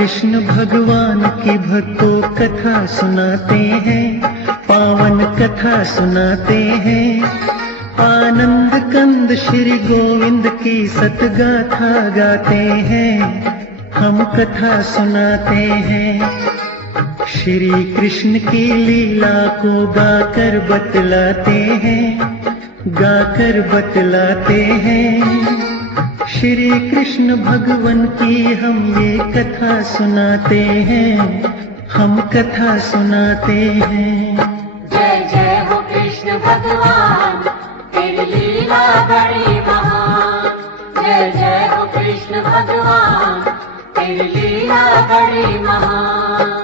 कृष्ण भगवान की भक्तों कथा सुनाते हैं, पावन कथा सुनाते हैं। आनंद कंद श्री गोविंद की सतगाथा गाते हैं, हम कथा सुनाते हैं। श्री कृष्ण की लीला को गाकर बतलाते हैं, गाकर बतलाते हैं। श्री कृष्ण भगवान की हम ये कथा सुनाते हैं, हम कथा सुनाते हैं। जय जय हो कृष्ण भगवान, तेरी लीला बड़ी महान। जय जय हो कृष्ण भगवान, तेरी लीला बड़ी महान।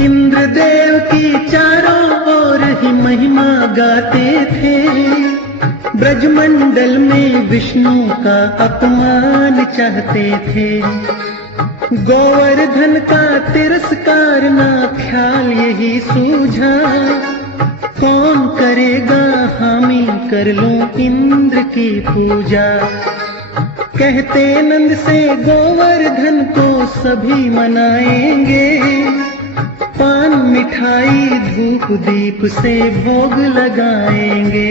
इंद्रदेव की चारों ओर ही महिमा गाते थे, ब्रजमंडल में विष्णु का अपमान चाहते थे। गोवर्धन का तिरस्कार ना ख्याल यही सूझा, कौन करेगा हामी कर लूं इंद्र की पूजा। कहते नंद से गोवर्धन को सभी मनाएंगे, पान मिठाई धूप दीप से भोग लगाएंगे।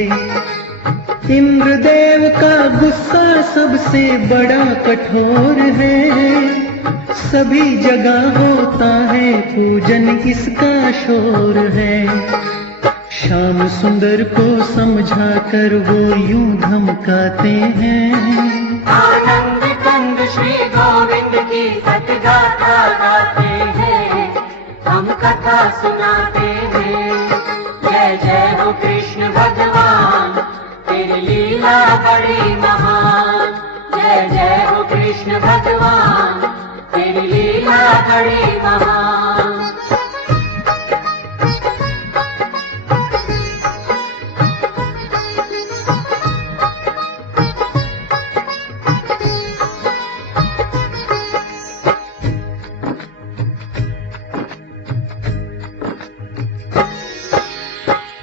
इंद्रदेव का गुस्सा सबसे बड़ा कठोर है, सभी जगह होता है पूजन इसका शोर है। श्याम सुंदर को समझा कर वो यूं धमकाते हैं, आनंद कंद श्री गोविंद की सतगाथा गाते हैं, हम कथा सुनाते हैं। जय जय हो कृष्ण भगवान, तेरी लीला बड़ी महान। जय जय हो कृष्ण भगवान, तेरी लीला बड़ी महान।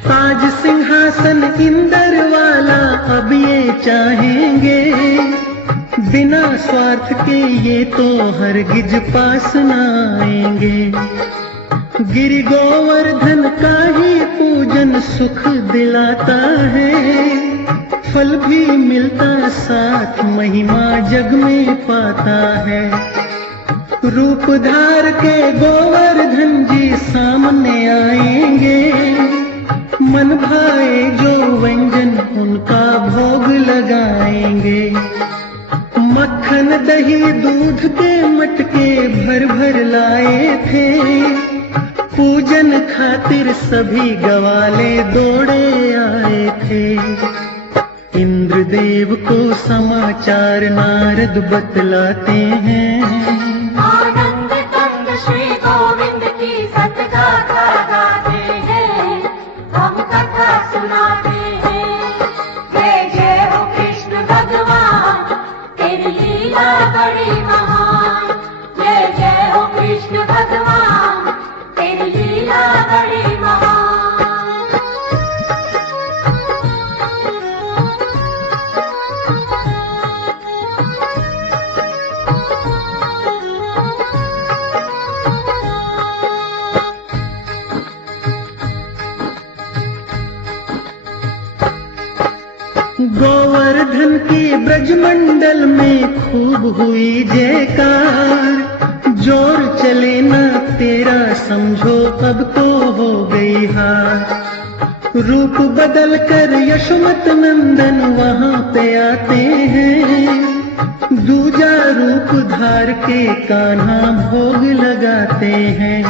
आज सिंहासन इंदर वाला अब ये चाहेंगे, बिना स्वार्थ के ये तो हरगिज पास न आएंगे। गिरि गोवर्धन का ही पूजन सुख दिलाता है, फल भी मिलता साथ महिमा जग में पाता है। रूप धार के गोवर्धन जी सामने आएंगे, मन भाए जो व्यंजन उनका भोग लगाएंगे। मक्खन दही दूध के मटके भर भर लाए थे, पूजन खातिर सभी गवाले दौड़े आए थे। इंद्रदेव को समाचार नारद बतलाते हैं, आनंद कंद श्री गोविंद की सतगाथा गाते हैं, हम कथा सुनाते हैं। जय जय हो कृष्ण भगवान, तेरी लीला बड़ी महान। जय जय हो कृष्ण भगवान, तेरी लीला बड़ी महान। गोवर्धन की ब्रजमंडल में खूब हुई जयकार। जोर चले ना तेरा समझो अब तो हो गई हार। रूप बदल कर यशोमत नंदन वहाँ पे आते हैं, दूजा रूप धार के कान्हा भोग लगाते हैं।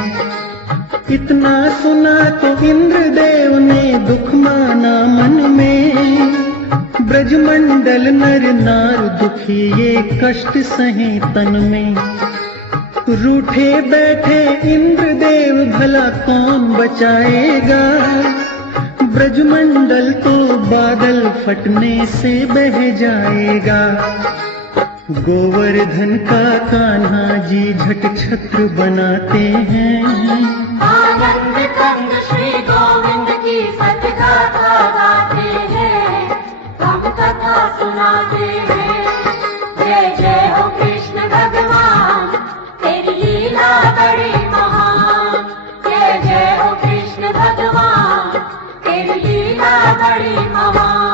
इतना सुना तो इंद्रदेव ने दुख माना मन में, ब्रजमंडल नर नार दुखी ये कष्ट सहे तन में। रूठे बैठे इंद्रदेव भला कौन बचाएगा, ब्रजमंडल तो बादल फटने से बह जाएगा। गोवर्धन का कान्हा जी झट छत्र बनाते हैं। आनंद कंद श्री गोविंद की सतगाथा गाते हैं, हम कथा सुनाते हैं। जय जय हो कृष्ण भगवान, तेरी लीला बड़ी महान। जय जय हो कृष्ण भगवान, तेरी लीला बड़ी महान।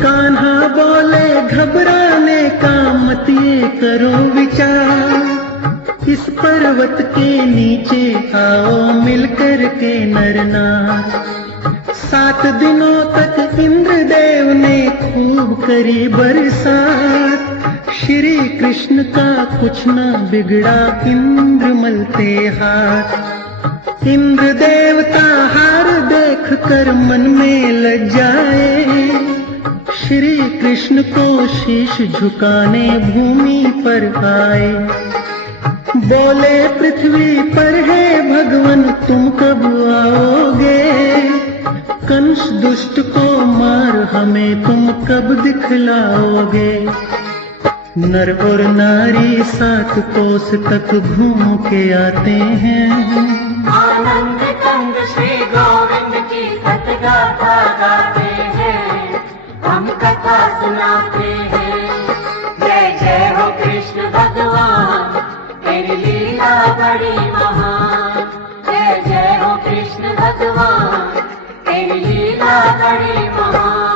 कान्हा बोले घबराने का मत ये करो विचार, इस पर्वत के नीचे आओ मिलकर के नर नार। 7 दिनों तक इंद्रदेव ने खूब करी बरसात, श्री कृष्ण का कुछ न बिगड़ा इंद्र मलते हाथ। इंद्र देवता हार देख कर मन में लज्जाए, श्री कृष्ण को शीश झुकाने भूमि पर आए। बोले पृथ्वी पर है भगवन तुम कब आओगे, कंस दुष्ट को मार हमें तुम कब दिखलाओगे। नर और नारी 7 कोस तक घूम के आते हैं। आनंद कंद श्री गोविंद की सतगाथा गाते हैं, हम कथा सुनाते हैं। जय जय हो कृष्ण भगवान, तेरी लीला बड़ी महान। जय जय हो कृष्ण भगवान, तेरी लीला बड़ी महान।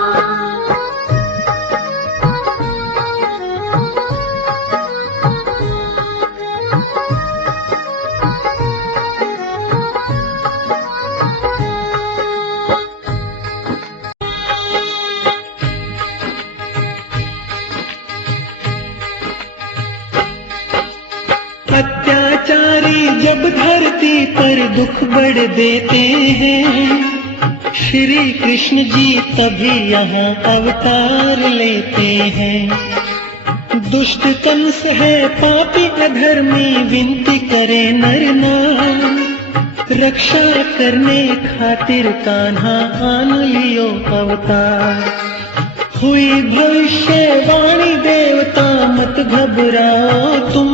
अत्याचारी जब धरती पर दुख बढ़ देते हैं, श्री कृष्ण जी तभी यहाँ अवतार लेते हैं। दुष्ट कंस है पापी अधर्मी विनती करे नर नार, रक्षा करने खातिर कान्हा आन लियो अवतार। हुई भविष्यवाणी देवता मत घबराओ तुम,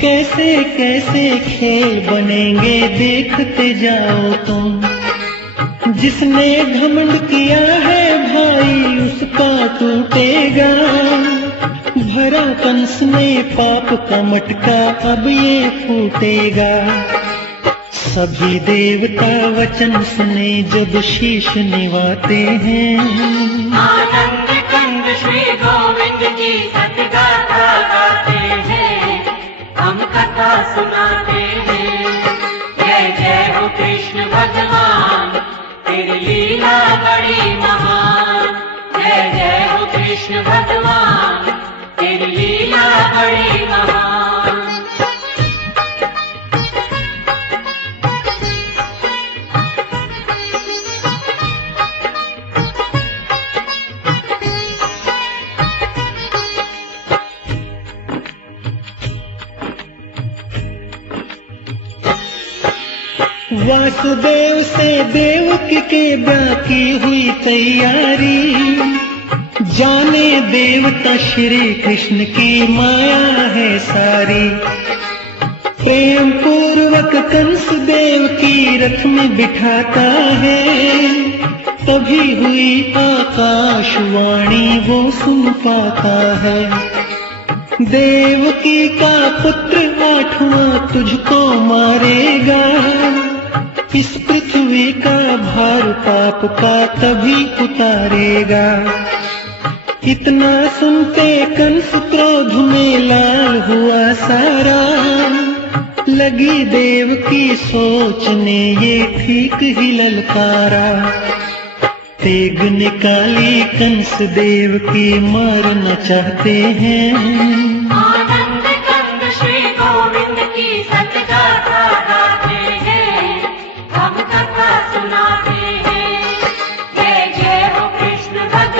कैसे कैसे खेल बनेंगे देखते जाओ तुम। जिसने घमंड किया है भाई उसका टूटेगा, भरा कंस में पाप का मटका अब ये फूटेगा। सभी देवता वचन सुने जब शीश निवाते हैं। आनंद कंद श्री गोविंद की सतगाथा गाते हैं, हम कथा सुनाते हैं। जय जय हो कृष्ण भगवान, तेरी लीला बड़ी महान। जय जय हो कृष्ण भगवान, तेरी लीला बड़ी महान। वासुदेव से देवकी के ब्याह की हुई तैयारी, जाने देवता श्री कृष्ण की माया है सारी। प्रेम पूर्वक कंस देव की रथ में बिठाता है, तभी हुई आकाशवाणी वो सुन पाता है। देवकी का पुत्र 8वां तुझको मारेगा, इस पृथ्वी का भार पाप का तभी उतारेगा। इतना सुनते कंस क्रोध में लाल हुआ सारा, लगी देव की सोचने ये ठीक ही ललकारा। तेग निकाली कंस देव की मारना चाहते हैं। आनंद कंद श्री गोविंद की सतगाथा गाते हैं, हम कथा सुनाते हैं। जय जय हो कृष्ण भगवान,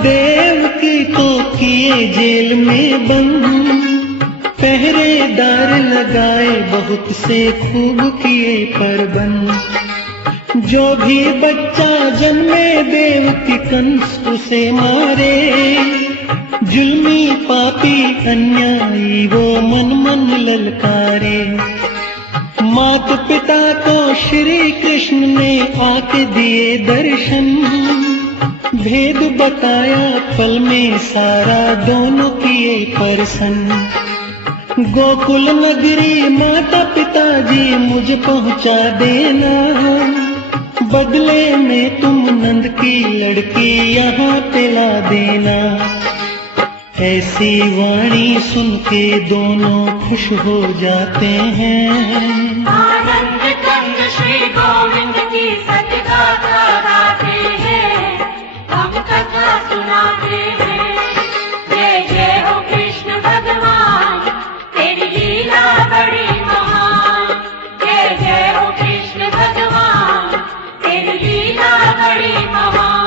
देवकी को किए जेल में बंद, पहरेदार लगाए बहुत से खूब किए प्रबंध। जो भी बच्चा जन्मे देवकी कंस उसे मारे, जुल्मी पापी अन्यायी वो मन मन ललकारे। माता पिता को श्री कृष्ण ने आके दिए दर्शन, भेद बताया पल में सारा दोनों किए प्रसन्न। गोकुल नगरी माता पिताजी मुझे पहुंचा देना, बदले में तुम नंद की लड़की यहाँ पे ला देना। ऐसी वाणी सुन के दोनों खुश हो जाते हैं। आनंद कंद श्री गोविंद की सतगाथा गाते हैं, हम कथा सुनाते हैं। जय जय हो कृष्ण भगवान, तेरी लीला बड़ी महान। जय जय हो कृष्ण भगवान, तेरी लीला बड़ी महान।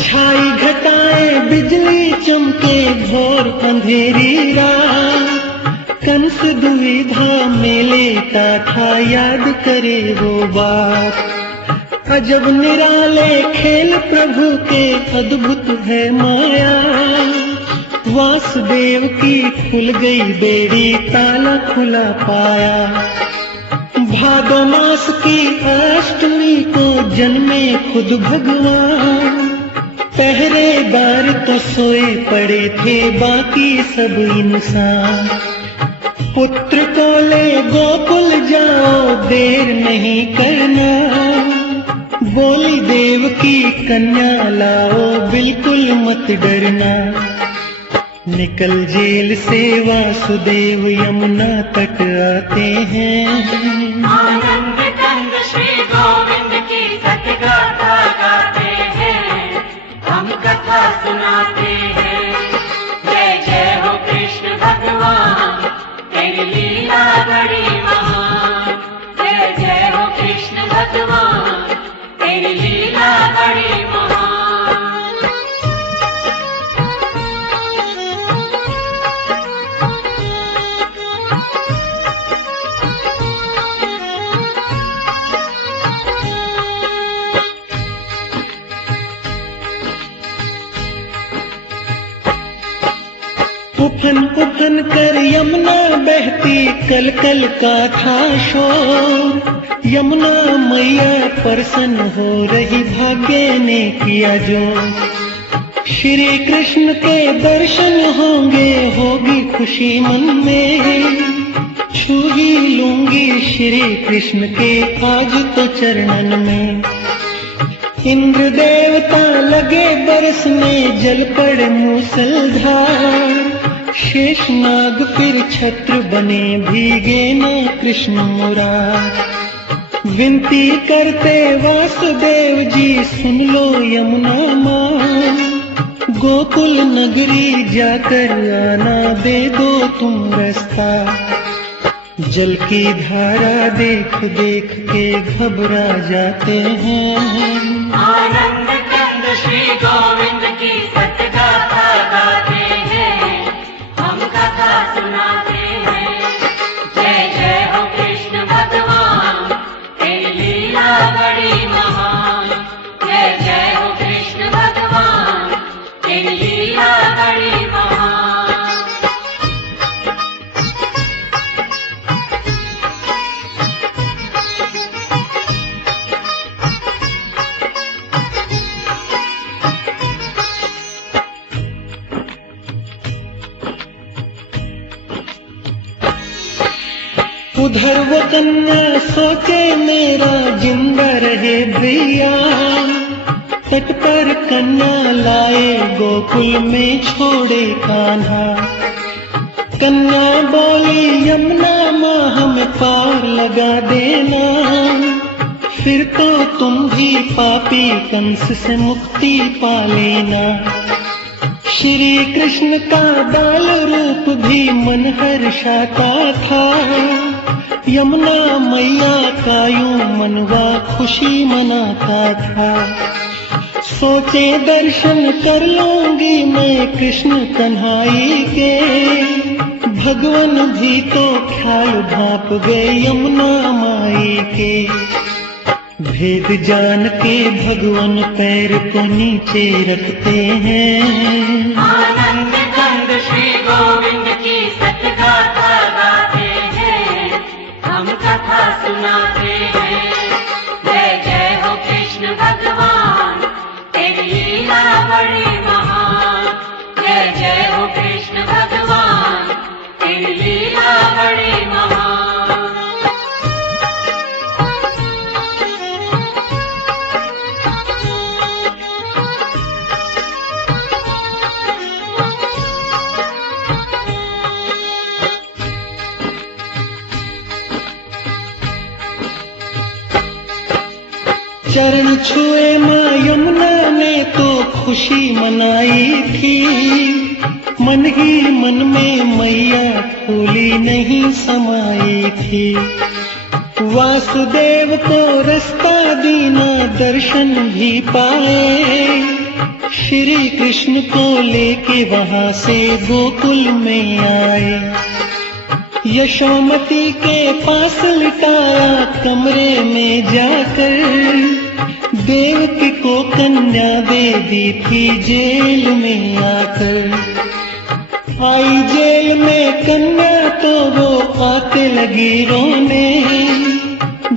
छाई घटाएं बिजली चमके घोर अंधेरी रात, कंस दुविधा में लेटा था याद करे वो बात। अजब निराले खेल प्रभु के अद्भुत है माया, वासुदेव की खुल गई बेड़ी ताला खुला पाया। भादो मास की अष्टमी को जन्मे खुद भगवान, पहरेदार तो सोए पड़े थे बाकी सब इंसान। पुत्र को ले गोकुल जाओ देर नहीं करना, बोली देव की कन्या लाओ बिल्कुल मत डरना। निकल जेल से वासुदेव यमुना तट आते हैं। आनंद कंद श्री गोविंद की सतगाथा गाते हैं, हम कथा सुनाते हैं। जय जय हो कृष्ण भगवान, तेरी लीला बड़ी महान। जय जय हो कृष्ण भगवान, तेरी लीला बड़ी महान। उफन उफन कर यमुना बहती कल कल का था शोर, यमुना मैया प्रसन्न हो रही भाग्य ने किया जो। श्री कृष्ण के दर्शन होंगे होगी खुशी मन में, छू ही लूंगी श्री कृष्ण के आज तो चरणन में। इंद्र देवता लगे बरसने जल पड़े मूसलधार, शेष नाग फिर छत्र बने भीगे न कृष्ण मुरार। विनती करते वासुदेव जी सुन लो यमुना माँ, गोकुल नगरी जाकर आना दे दो तुम रास्ता। जल की धारा देख देख के घबरा जाते हैं। आनंद कंद श्री गोविंद की सतगाथा गाते हैं, हम कथा सुनाते हैं। जय जय हो कृष्ण भगवान, तेरी लीला बड़ी महान। जय जय हो कृष्ण भगवान, तेरी लीला बड़ी महान। उधर वो कन्या सोचे मेरा जिंदा रहे भैया, तट पर कन्या लाए गोकुल में छोड़े कान्हा। कन्या बोली यमुना माँ हमें पार लगा देना, फिर तो तुम भी पापी कंस से मुक्ति पा लेना। श्री कृष्ण का बाल रूप भी मन हर्षाता था, यमुना मैया का यूं मनवा खुशी मनाता था। सोचे दर्शन कर लूंगी मैं कृष्ण कन्हाई के, भगवान भी तो ख्याल भाप गए यमुना माई के। भेद जान के भगवान पैर को नीचे रखते हैं, आनंद कंद श्री गोविंद की सतगाथा गाते हैं, हम कथा सुनाते हैं। जय जय हो कृष्ण भगवान, तेरी लीला बड़ी महान। जय जय हो कृष्ण भगवान, तेरी लीला बड़ी महान। चरण छुए माँ यमुना ने तो खुशी मनाई थी, मन ही मन में मैया फूली नहीं समाई थी। वासुदेव को रास्ता दीना दर्शन भी पाए, श्री कृष्ण को लेके वहां से गोकुल में आए। यशोमती के पास लिटाया कमरे में जाकर, देवकी को कन्या दे दी थी जेल में आकर। आई जेल में कन्या तो वो आके लगी रोने,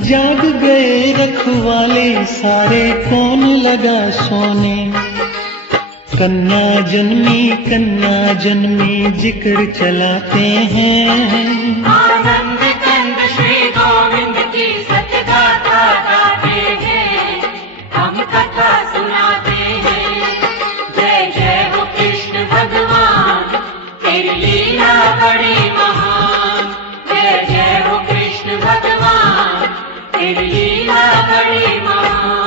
जाग गए रखवाले सारे कौन लगा सोने। कन्या जन्मी जिक्र चलाते हैं, आनंद कंद श्री गोविंद की सतगाथा गाते हैं, हम कथा सुनाते हैं। जय जय हो कृष्ण भगवान, तेरी लीला बड़ी महान। जय जय हो कृष्ण भगवान, तेरी लीला बड़ी महान।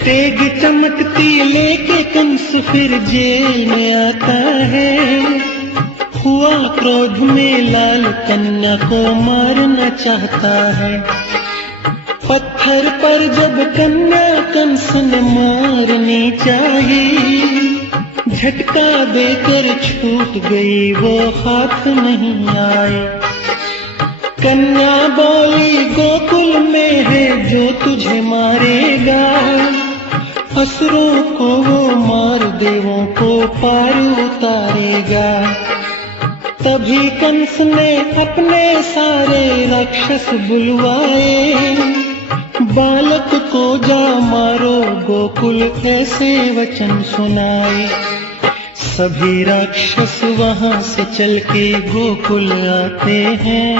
तेग चमकती लेके कंस फिर जेल में आता है। हुआ क्रोध में लाल कन्या को मारना चाहता है। पत्थर पर जब कन्या कंस ने मारनी चाहिए, झटका देकर छूट गई वो हाथ नहीं आई। कन्या बोली गोकुल में है जो तुझे मारेगा, असुरों को वो मार देवों को पार उतारेगा। तभी कंस ने अपने सारे राक्षस बुलवाए, बालक को जा मारो गोकुल ऐसे वचन सुनाए। सभी राक्षस वहां से चल के गोकुल आते हैं,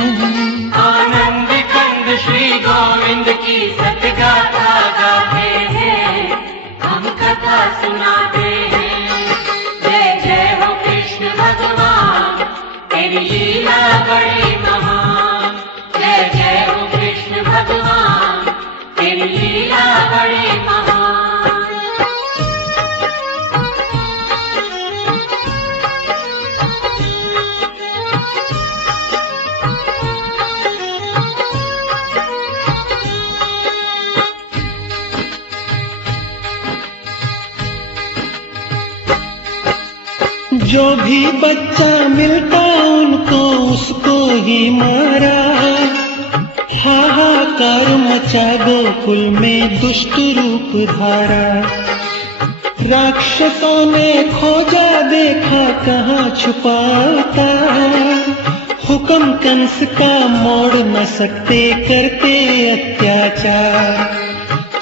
आनंद कंद श्री गोविंद की सतगाथा गाते हैं, हम कथा सुनाते हैं। जय जय हो कृष्ण भगवान, तेरी लीला बड़ी महान। जय जय हो कृष्ण भगवान, तेरी लीला बड़ी महान। जो भी बच्चा मिलता उनको उसको ही मारा। हाहाकार मचा गोकुल में दुष्ट रूप धारा। राक्षसों ने खोजा देखा कहाँ छुपाता, हुक्म कंस का मोड़ न सकते करते अत्याचार।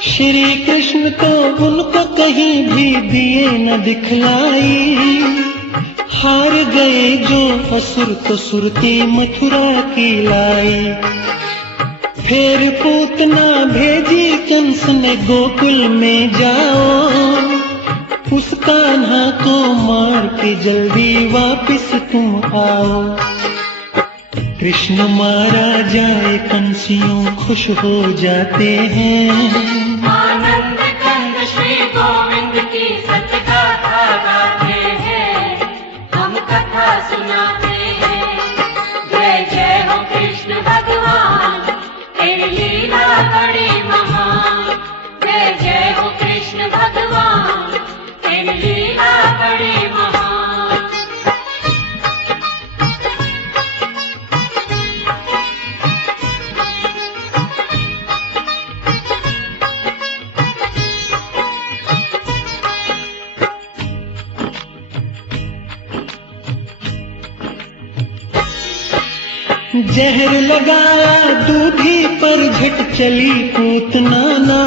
श्री कृष्ण तो उनको कहीं भी दिए न दिखलाई, हार गए जो असुर तो सुरती मथुरा की लाई। फिर पूतना भेजी कंस ने गोकुल में जाओ, उस कान्हा को मार के जल्दी वापिस तुम आओ। कृष्ण मारा जाए कंसियों खुश हो जाते हैं। आनंद कंद श्री गोविंद की सतगाथा गाते हैं, हम कथा सुनाते हैं। जय जय हो कृष्ण भगवान, तेरी लीला बड़ी महान। जय जय हो कृष्ण भगवान, तेरी लीला बड़ी महान। जहर लगाया दूधी पर झट चली पूतना ना।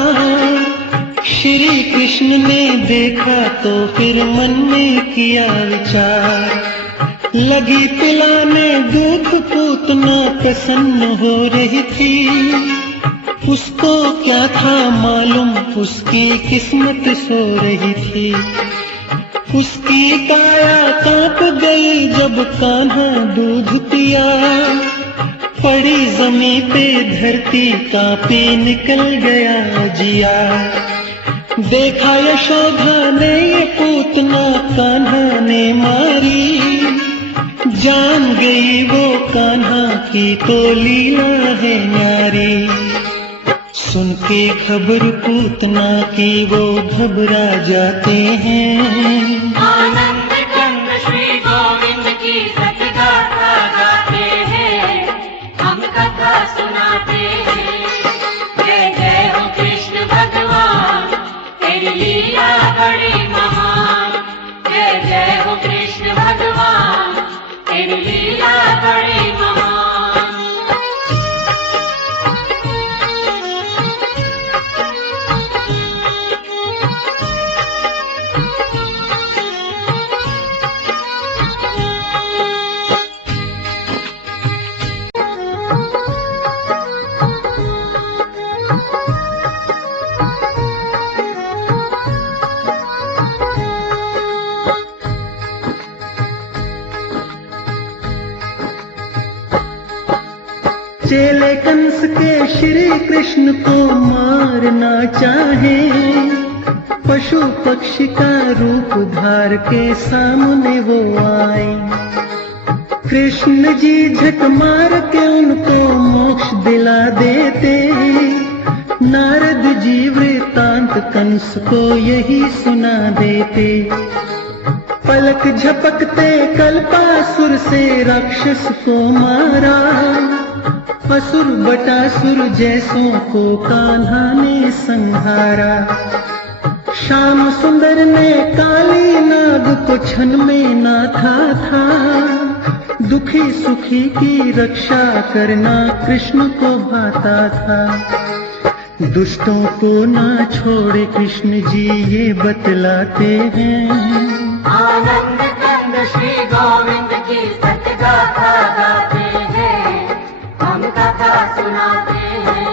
श्री कृष्ण ने देखा तो फिर मन में किया विचार। लगी पिलाने दूध, पूतना प्रसन्न हो रही थी। उसको क्या था मालूम, उसकी किस्मत सो रही थी। उसकी काया कांप गई जब कान्हा दूध पिया। पड़ी जमीन पे धरती कांपी निकल गया जिया। देखा यशोदा ने ये पूतना कान्हा ने मारी। जान गई वो कान्हा की तो लीला है न्यारी। सुन के खबर पूतना की वो घबरा जाते हैं। आनंद कंद श्री गोविंद की सतगाथा गाते हैं, हम कथा सुनाते हैं। जय जय हो कृष्ण भगवान, तेरी लीला बड़ी महान। जय जय हो कृष्ण भगवान, तेरी लीला बड़ी महान। चेले कंस के श्री कृष्ण को मारना चाहे। पशु पक्षी का रूप धार के सामने वो आए। कृष्ण जी झक मार के उनको मोक्ष दिला देते। नारद जी वृतांत कंस को यही सुना देते। पलक झपकते कल्पासुर से राक्षस को मारा। असुर बटासुर जैसों को कान्हा ने संहारा। श्याम सुंदर ने काली नाग को छन में नाथा था। दुखी सुखी की रक्षा करना कृष्ण को भाता था। दुष्टों को ना छोड़े कृष्ण जी ये बतलाते हैं। आनंद कंद श्री गोविंद की सतगाथा गाते हैं, हम कथा सुनाते हैं।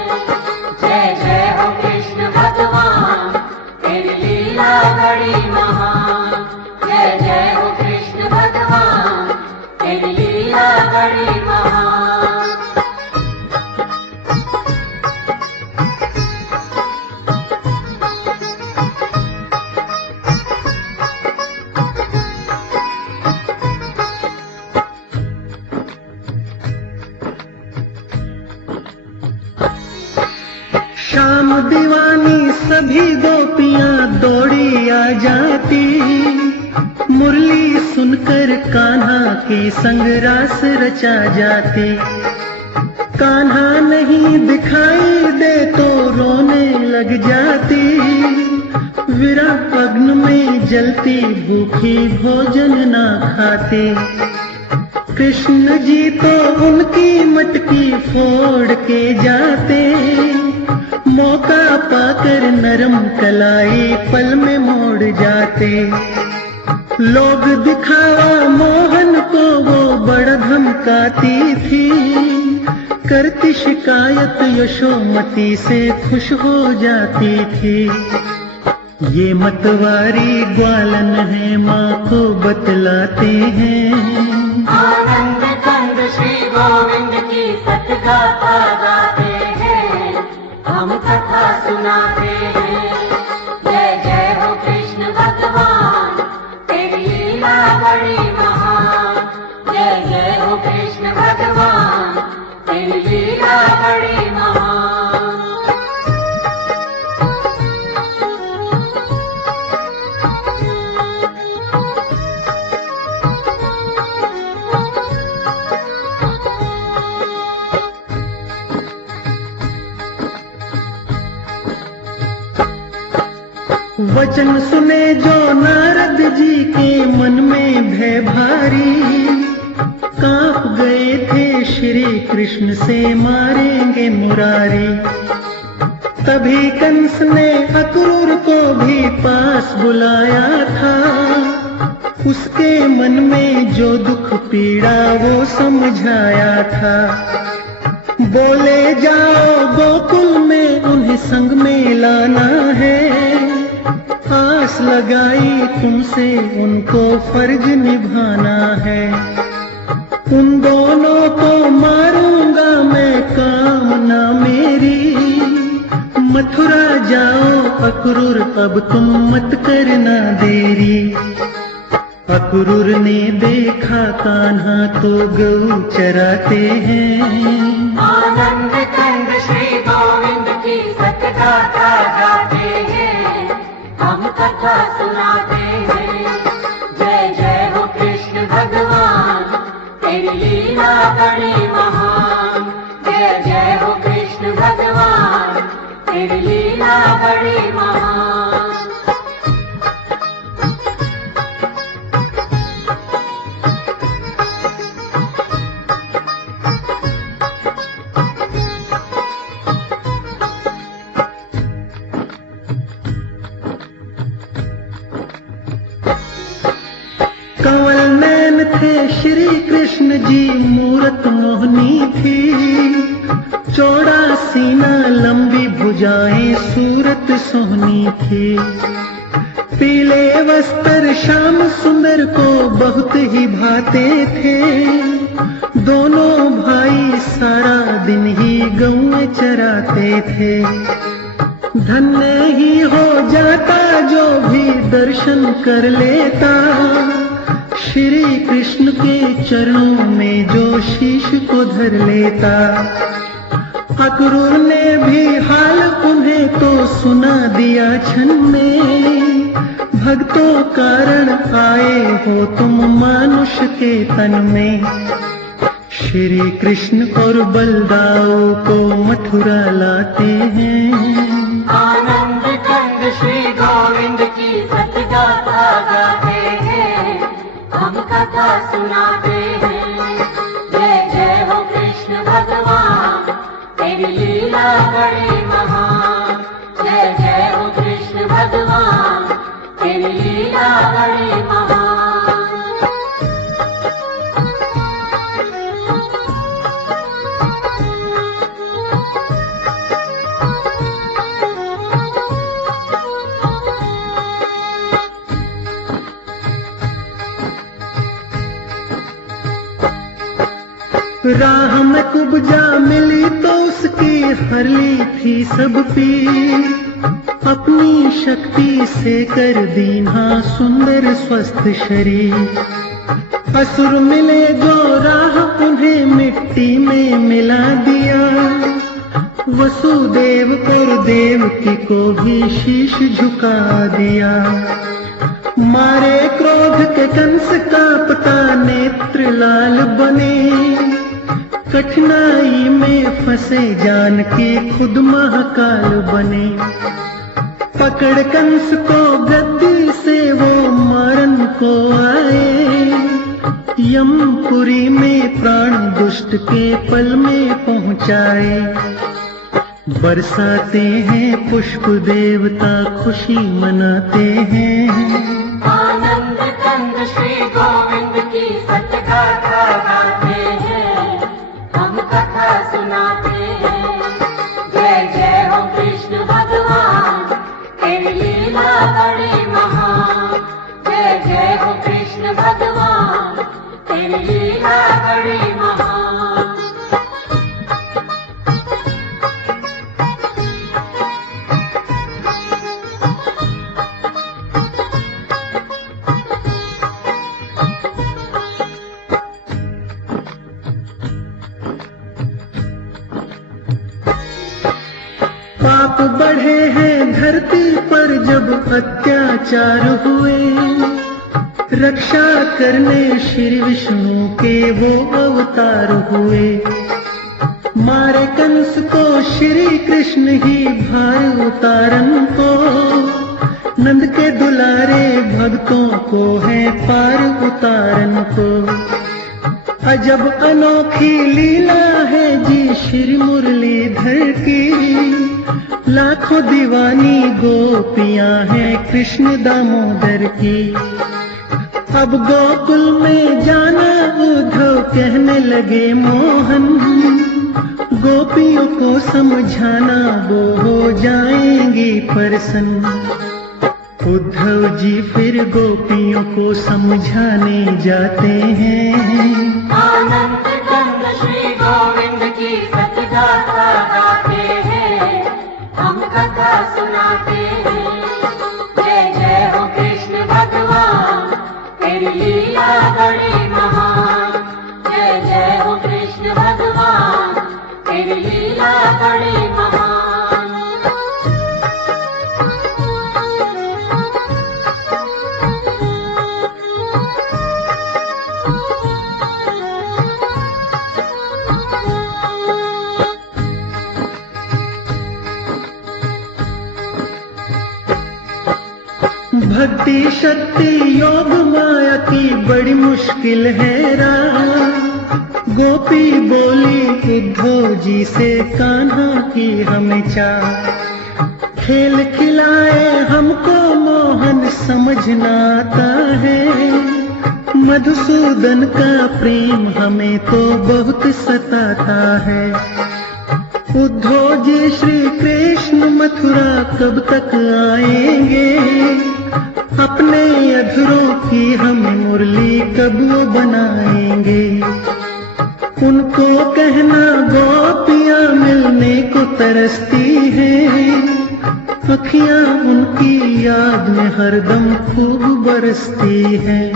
जय जय हो कृष्ण भगवान, तेरी लीला बड़ी महान। जय जय हो कृष्ण भगवान, तेरी लीला बड़ी महान। शाम दीवानी सभी गोपियां दौड़ी आ जाती। मुरली सुनकर कान्हा के संग रास रचा जाती। कान्हा नहीं दिखाई दे तो रोने लग जाती। विरह अग्न में जलती भूखी भोजन ना खाती। कृष्ण जी तो उनकी मटकी फोड़ के जाते। मौका पाकर नरम कलाई पल में मोड़ जाते। लोग दिखावा मोहन को वो बड़ा धमकाती थी, करती शिकायत यशोमती से खुश हो जाती थी। ये मतवारी ग्वालन है, माँ को बतलाते हैं। आनंद कंद श्री गोविंद की सतगाथा गाते हैं, हम कथा सुनाते हैं। जय जय हो कृष्ण भगवान, तेरी लीला बड़ी महान। जय जय हो कृष्ण भगवान, तेरी लीला बड़ी महान। वचन सुने जो नारद जी के मन में भय भारी, कांप गए थे श्री कृष्ण से मारेंगे मुरारी। तभी कंस ने अक्रूर को भी पास बुलाया था, उसके मन में जो दुख पीड़ा वो समझाया था। बोले जाओ गोकुल में उन्हें संग में लाना है, आस लगाई तुमसे उनको फर्ज निभाना है। उन दोनों को मारूंगा मैं कामना मेरी, मथुरा जाओ अक्रूर अब तुम मत करना देरी। अक्रूर ने देखा कान्हा तो गऊ चराते हैं। आनंद कंद श्री गोविंद की सतगाथा गाते हैं, हम कथा सुनाते हैं। जय जय हो कृष्ण भगवान, तेरी लीला बड़ी महान। जय जय हो कृष्ण भगवान, तेरी लीला बड़ी महान। कंवल नैन थे श्री कृष्ण जी, मूरत मोहनी थी। चौड़ा सीना लंबी भुजाएं सूरत सोहनी थी। पीले वस्त्र श्याम सुंदर को बहुत ही भाते थे। दोनों भाई सारा दिन ही गऊ चराते थे। धन्य ही हो जाता जो भी दर्शन कर लेता, श्री कृष्ण के चरणों में जो शीश को धर लेता। अक्रूर ने भी हाल उन्हें तो सुना दिया क्षण में, भक्तों कारण आए हो तुम मानुष के तन में। श्री कृष्ण और बलदाऊ को मथुरा लाते हैं। आनंद कंद श्री गोविंद की सतगाथा गाते हैं, हम कथा सुनाते हैं। जय जय हो कृष्ण भगवान, तेरी लीला बड़ी महान। जय जय हो कृष्ण भगवान, तेरी लीला बड़ी महान। राह में कुब्जा मिली तो उसकी हर ली थी सब पीर। अपनी शक्ति से कर दीना सुंदर स्वस्थ शरीर। असुर मिले जो राह उन्हें मिट्टी में मिला दिया। वसुदेव और देवकी को भी शीश झुका दिया। मारे क्रोध के कंस का पता नेत्र लाल बने। कठिनाई में फंसे जानकी खुद महाकाल बने। पकड़ कंस को गद्दी से वो मारन को आए। यमपुरी में प्राण दुष्ट के पल में पहुंचाए। बरसाते हैं पुष्प देवता खुशी मनाते हैं। आनंद कंद श्री गोविंद की सत्य गाथा गाते हैं, हम कथा सुनाते हैं। जय जय हो कृष्ण भगवान, तेरी लीला बड़ी महान। जय जय हो कृष्ण भगवान, तेरी लीला बड़ी महान। पाप बढ़े हैं धरती पर जब अत्याचार हुए, रक्षा करने श्री विष्णु के वो अवतार हुए। मारे कंस को श्री कृष्ण ही भार उतारन को, नंद के दुलारे भक्तों को है पार उतारन को। अजब अनोखी लीला है जी श्री मुरलीधर की, लाखों दीवानी गोपियां हैं कृष्ण दामोदर की। अब गोकुल में जाना उद्धव कहने लगे मोहन, गोपियों को समझाना वो हो जाएंगी प्रसन्न। उद्धव जी फिर गोपियों को समझाने जाते हैं। आनंद कंद श्री गोविंद की सत्य गाथा गाते हैं, हम कथा सुनाते हैं। जय जय हो कृष्ण भगवान, तेरी लीला बड़ी महान। जय जय हो कृष्ण भगवान, तेरी लीला बड़ी महान। भक्ति शक्ति योग माया की बड़ी मुश्किल है राह, गोपी बोली उद्धव जी से कान्हा की हमें चाह। खेल खिलाए हमको मोहन समझना आता है, मधुसूदन का प्रेम हमें तो बहुत सताता है। उद्धव जी श्री कृष्ण मथुरा कब तक आएंगे, अपने अधरों की हमें मुरली कब वो बनाएंगे। उनको कहना गोपियां मिलने को तरसती हैं, अखियां उनकी याद में हरदम खूब बरसती हैं।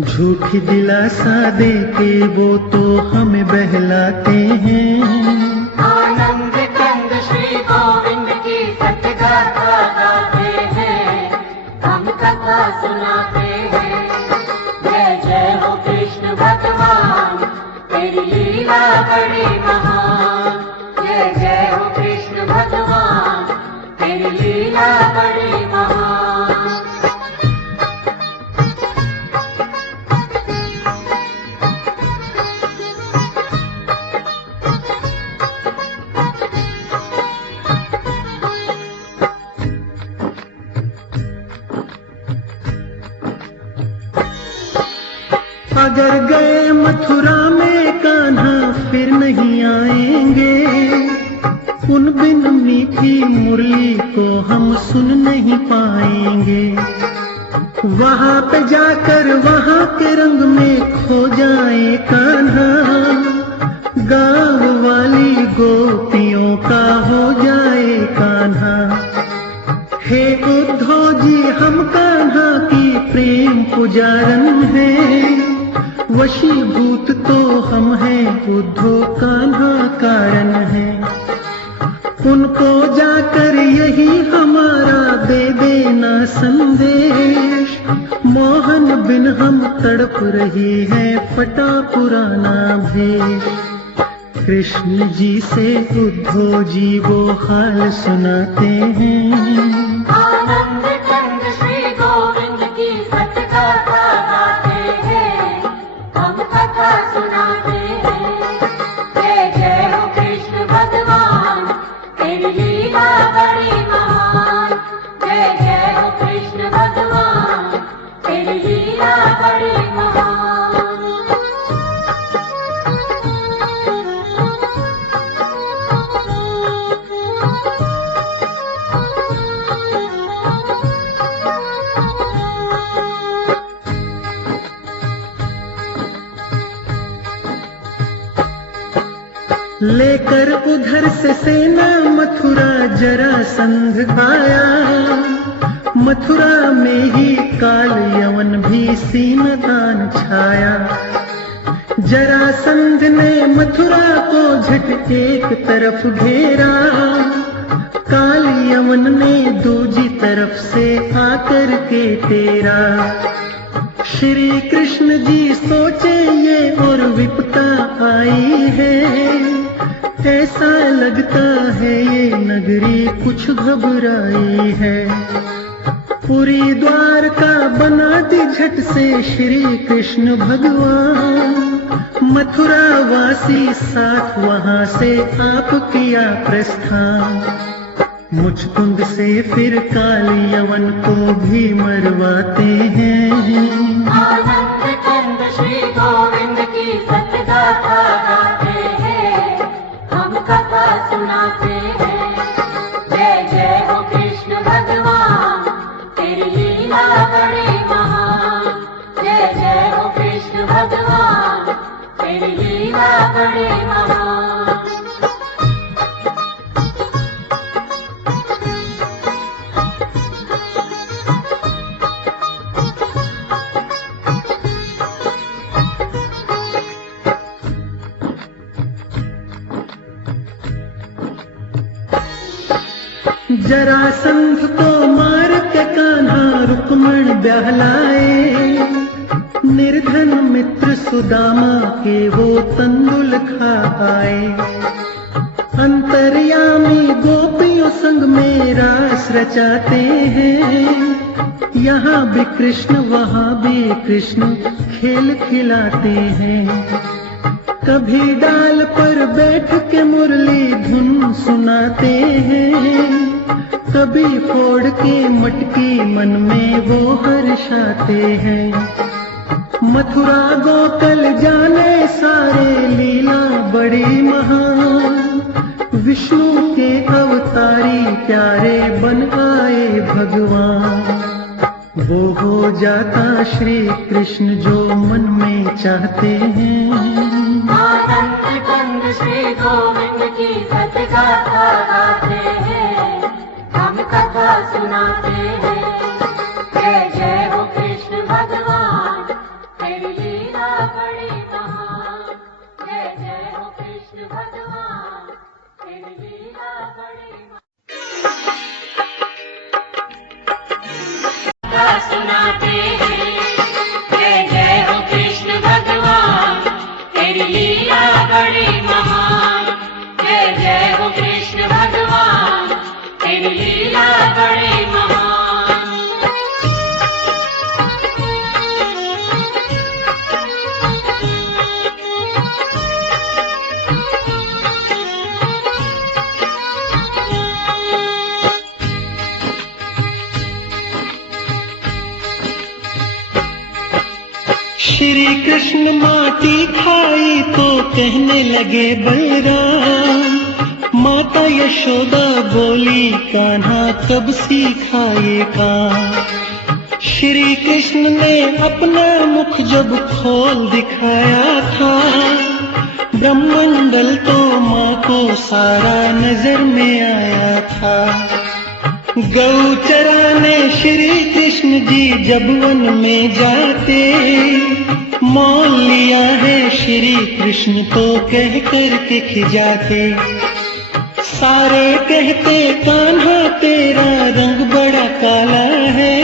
झूठी दिलासा दे के वो तो हमें बहलाते हैं। आनंद कंद श्री गोविंद की सत्य गाथा गाते हैं, हम कथा सुनाते हैं। जय जय हो कृष्ण भगवान, तेरी लीला बड़ी महान। जय जय हो कृष्ण भगवान, तेरी लीला बड़ी महान। अगर गए मथुरा में कान्हा फिर नहीं आएंगे, उन बिन मीठी मुरली को हम सुन नहीं पाएंगे। वहाँ पे जाकर वहाँ के रंग में खो जाए कान्हा, गाँव वाली गोपियों का हो जाए कान्हा। हे उद्धव जी हम कान्हा की प्रेम पुजारन हैं, वशीभूत तो हम हैं उद्धव कान्हा कारण है। उनको जाकर यही हमारा दे देना संदेश, मोहन बिन हम तड़प रही है फटा पुराना भेष। कृष्ण जी से उद्धव जी वो हाल सुनाते हैं। आनंद कंद श्री गोविंद की सत्य गाथा गाते हैं, हम कथा सुनाते हैं। जय जय हो कृष्ण भगवान, तेरी लीला बड़ी महान। जय जय हो कृष्ण भगवान, तेरी लीला लेकर उधर से सेना मथुरा जरासंध आया। मथुरा में ही काल यवन भी सीनदान छाया। जरासंध ने मथुरा को झट एक तरफ घेरा। काल यवन ने दूजी तरफ से आकर के तेरा। श्री कृष्ण जी सोचे ये और विपता आई है। ऐसा लगता है ये नगरी कुछ घबराई है। पूरी द्वारका बना दी झट से श्री कृष्ण भगवान। मथुरा वासी साथ वहां से आप किया प्रस्थान। मुचकुंद से फिर काल यवन को भी मरवाते हैं। आनंद कंद श्री गोविंद की सतगाथा गाते हैं, हम कथा सुनाते हैं। जय जय हो कृष्ण भगवान, तेरी लीला बड़ी महान। जय जय हो कृष्ण भगवान, तेरी लीला बड़ी महान। जरासंध को मार के कान्हा रुक्मण बहलाए। निर्धन मित्र सुदामा के वो तंदुल खा आए। अंतर्यामी गोपियों संग में रास रचाते हैं। यहाँ भी कृष्ण वहाँ भी कृष्ण खेल खिलाते हैं। कभी डाल पर बैठ के मुरली धुन सुनाते हैं। कभी फोड़ के मटकी मन में वो हर्षाते हैं। मथुरा गोकल जाने सारे लीला बड़ी महान। विष्णु के अवतारी प्यारे बन आए भगवान। वो हो जाता श्री कृष्ण जो मन में चाहते हैं। आनंद कंद श्री गोविंद की सतगाथा गाते हैं, हम कथा सुनाते हैं। जय जय हो कृष्ण भगवान, तेरी लीला बड़ी महान। जय जय हो कृष्ण भगवान, तेरी लीला बड़ी महान। कथा सुनाते हैं। जय जय हो कृष्ण भगवान, तेरी लीला बड़ी महान। जय जय हो कृष्ण भगवान, तेरी लीला बड़ी महान। श्री कृष्ण माटी खाई तो कहने लगे बलराम। माता यशोदा बोली कान्हा कब सीखा ये काम। श्री कृष्ण ने अपना मुख जब खोल दिखाया था। ब्रह्मंडल तो माँ को सारा नजर में आया था। गौ चराने श्री कृष्ण जी जब वन में जाते। मोल लिया है श्री कृष्ण तो कह कर के खिजाते। सारे कहते कान्हा तेरा रंग बड़ा काला है।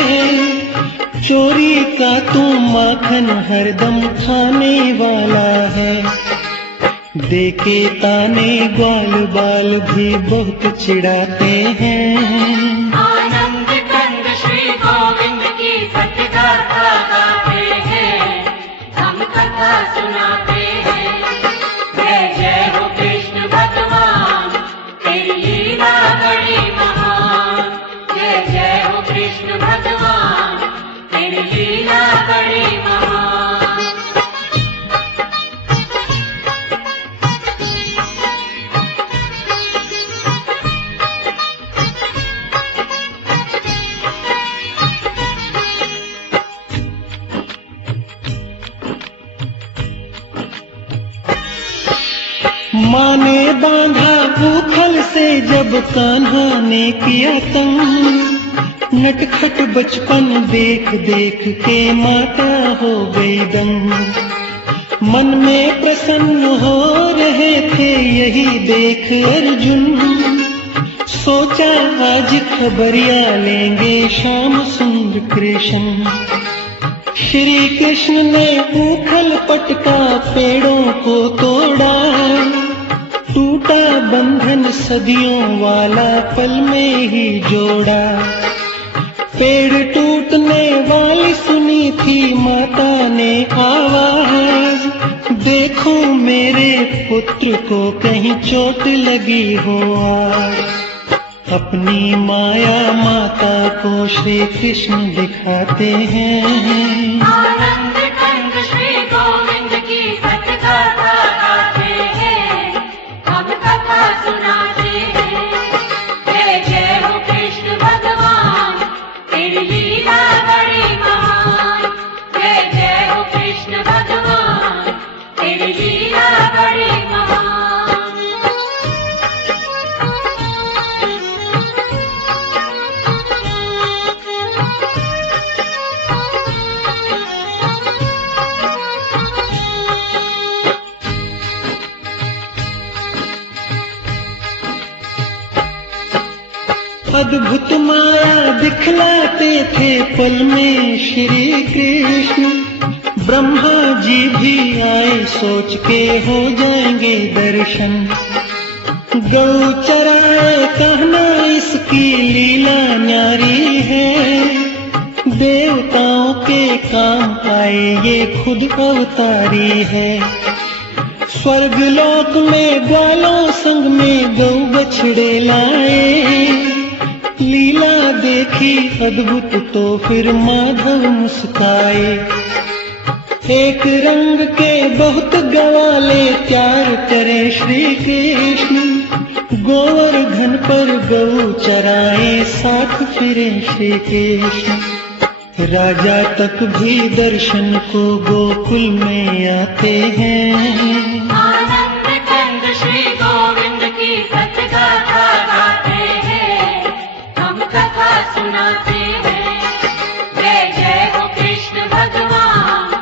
चोरी का तू माखन हरदम खाने वाला है। देखे ताने ग्वाल बाल भी बहुत चिढ़ाते हैं। आनंद कंद श्री गोविंद की सतगाथा गाते हैं, हम कथा सुनाते हैं। जय जय हो कृष्ण भगवान, तेरी लीला बड़ी महान। जय जय हो कृष्ण भगवान, तेरी लीला बड़ी महान। माँ ने बांधा भूखल से जब कान्हा ने किया तंग, नटखट बचपन देख देख के माता हो गई दंग। मन में प्रसन्न हो रहे थे यही देख अर्जुन, सोचा आज खबरिया लेंगे श्याम सुंदर कृष्ण। श्री कृष्ण ने ऊखल पटका पेड़ों को तोड़ा, टूटा बंधन सदियों वाला पल में ही जोड़ा। पेड़ टूटने वाली सुनी थी माता ने आवाज, देखो मेरे पुत्र को कहीं चोट लगी हो आज। अपनी माया माता को श्री कृष्ण दिखाते हैं, आनंद कंद श्री गोविंद की सत्कथा गाते हैं, हम कथा सुनाते हैं। जय जय हो कृष्ण भगवान, तेरी लीला बड़ी महान। जय जय हो कृष्ण भगवान, तेरी लीला बड़ी महान। अद्भुत माया दिखलाते थे पल में श्री कृष्ण। ब्रह्मा जी भी आए सोच के हो जाएंगे दर्शन। गौ चराए कहना इसकी लीला न्यारी है, देवताओं के काम आए ये खुद अवतारी है। स्वर्ग लोक में ग्वालों संग में गौ बछड़े लाए, लीला देखी अद्भुत तो फिर माधव मुस्काए। एक रंग के बहुत ग्वाले प्यार करे श्री कृष्ण, गोवर्धन पर गौ चराए साथ फिरे श्री कृष्ण। राजा तक भी दर्शन को गोकुल में आते हैं, आनंद कंद श्री गोविंद की सत्कथा गाते हैं, हम कथा सुनाते हैं। जय जय हो कृष्ण भगवान,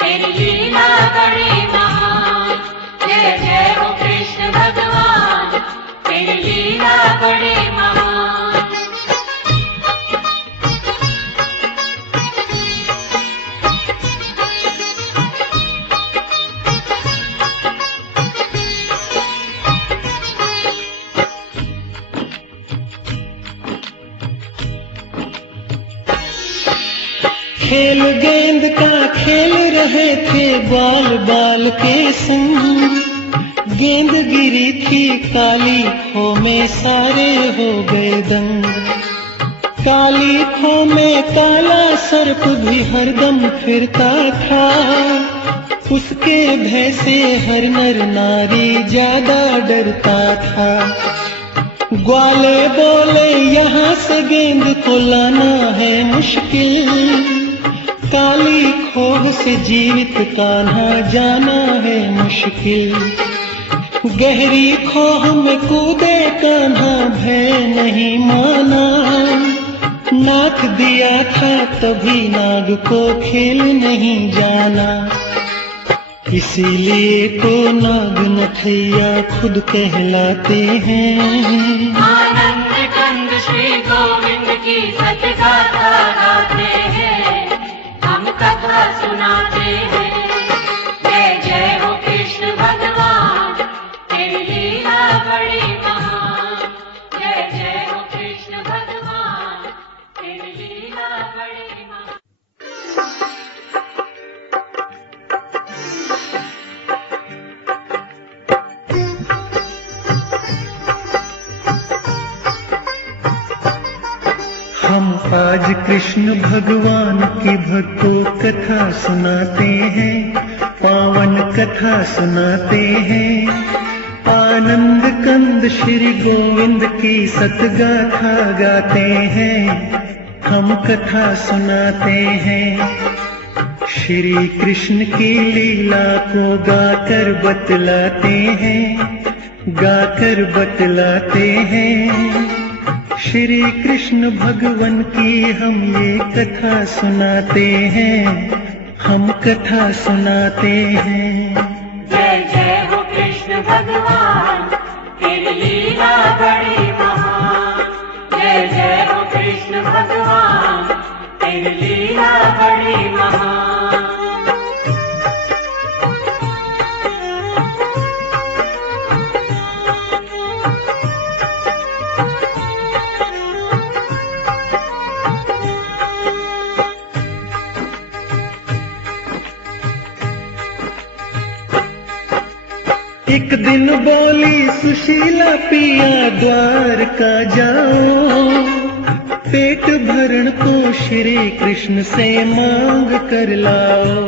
तेरी लीला बड़ी महान। जय जय हो कृष्ण भगवान, तेरी लीला बड़ी महान। खेल गेंद का खेल रहे थे बाल बाल के संग। गेंद गिरी थी काली खो में सारे हो गए दंग। काली खो में काला सर्प भी हरदम फिरता था, उसके भय से हर नर नारी ज्यादा डरता था। ग्वाले बोले यहाँ से गेंद को लाना है मुश्किल, काली खोह से जीवित कान्हा जाना है मुश्किल। गहरी खोह में कूदे कान्हा भय नहीं माना, नाथ दिया था तभी नाग को खेल नहीं जाना। इसीलिए तो नाग नथैया खुद कहलाते हैं, आनंद कंद श्री गोविंद की सत्कथा गाते हैं, हम कथा सुनाते हैं। जय जय हो कृष्ण भगवान, तेरी लीला बड़ी महान। जय जय हो कृष्ण भगवान, तेरी लीला बड़ी महान। हम आज कृष्ण भगवान की भक्तों कथा सुनाते हैं, पावन कथा सुनाते हैं। आनंद कंद श्री गोविंद की सतगाथा गाते हैं, हम कथा सुनाते हैं। श्री कृष्ण की लीला को गाकर बतलाते हैं, गाकर बतलाते हैं। श्री कृष्ण भगवान की हम ये कथा सुनाते हैं, हम कथा सुनाते हैं। जय जय हो कृष्ण भगवान, तेरी लीला बड़ी महान। जय जय हो कृष्ण भगवान, तेरी लीला बड़ी महान। एक दिन बोली सुशीला पिया द्वारका जाओ, पेट भरण को श्री कृष्ण से मांग कर लाओ।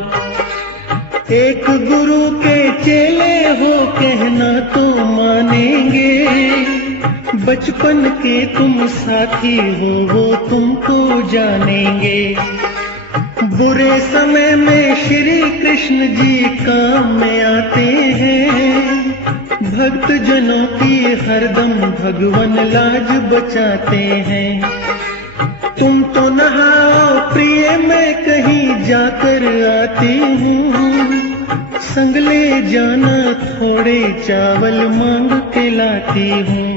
एक गुरु के चेले हो कहना तो मानेंगे, बचपन के तुम साथी हो वो तुमको जानेंगे। बुरे समय में श्री कृष्ण जी काम में आते हैं, भक्त जनों की हरदम भगवान लाज बचाते हैं। तुम तो नहाओ प्रिय, मैं कहीं जाकर आती हूँ, संग ले जाना थोड़े चावल मांग के लाती हूँ।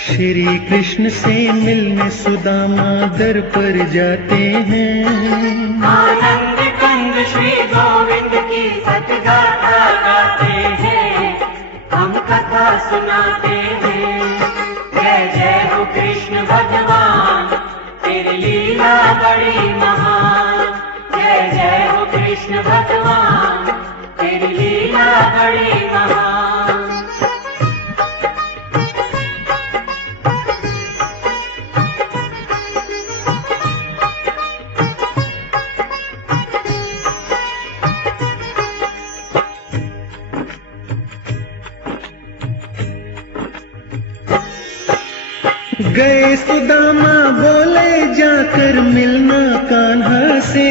श्री कृष्ण से मिलने सुदामा दर पर जाते हैं। आनंद कंद श्री गोविंद की सतगाथा गाते हैं, हम कथा सुनाते हैं। जय जय हो कृष्ण भगवान, तेरी लीला बड़ी महान। जय जय हो कृष्ण भगवान, तेरी लीला बड़ी महान। गए सुदामा बोले जाकर मिलना कान्हा से,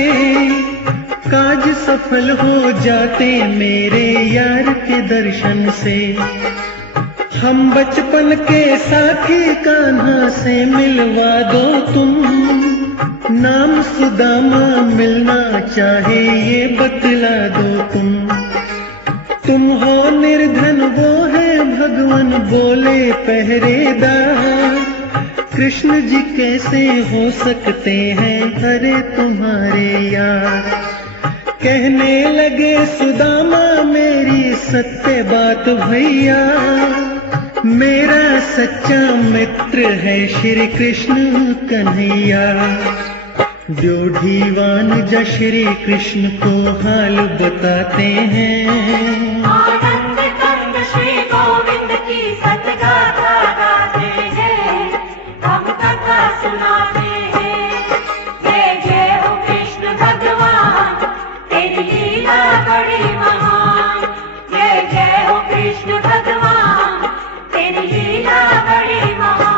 काज सफल हो जाते मेरे यार के दर्शन से। हम बचपन के साथी कान्हा से मिलवा दो तुम, नाम सुदामा मिलना चाहे ये बतला दो तुम। तुम हो निर्धन वो है भगवान बोले पहरेदार, कृष्ण जी कैसे हो सकते हैं अरे तुम्हारे यार। कहने लगे सुदामा मेरी सत्य बात भैया, मेरा सच्चा मित्र है श्री कृष्ण कन्हैया। ड्योढ़ीवान जा श्री कृष्ण को हाल बताते हैं। आनंद कंद श्री गोविंद की सतगाथा गाते हैं, हम कथा सुनाते हैं। जय जय हो कृष्ण भगवान, तेरी लीला बड़ी महान। जय जय हो कृष्ण भगवान, तेरी लीला बड़ी महान।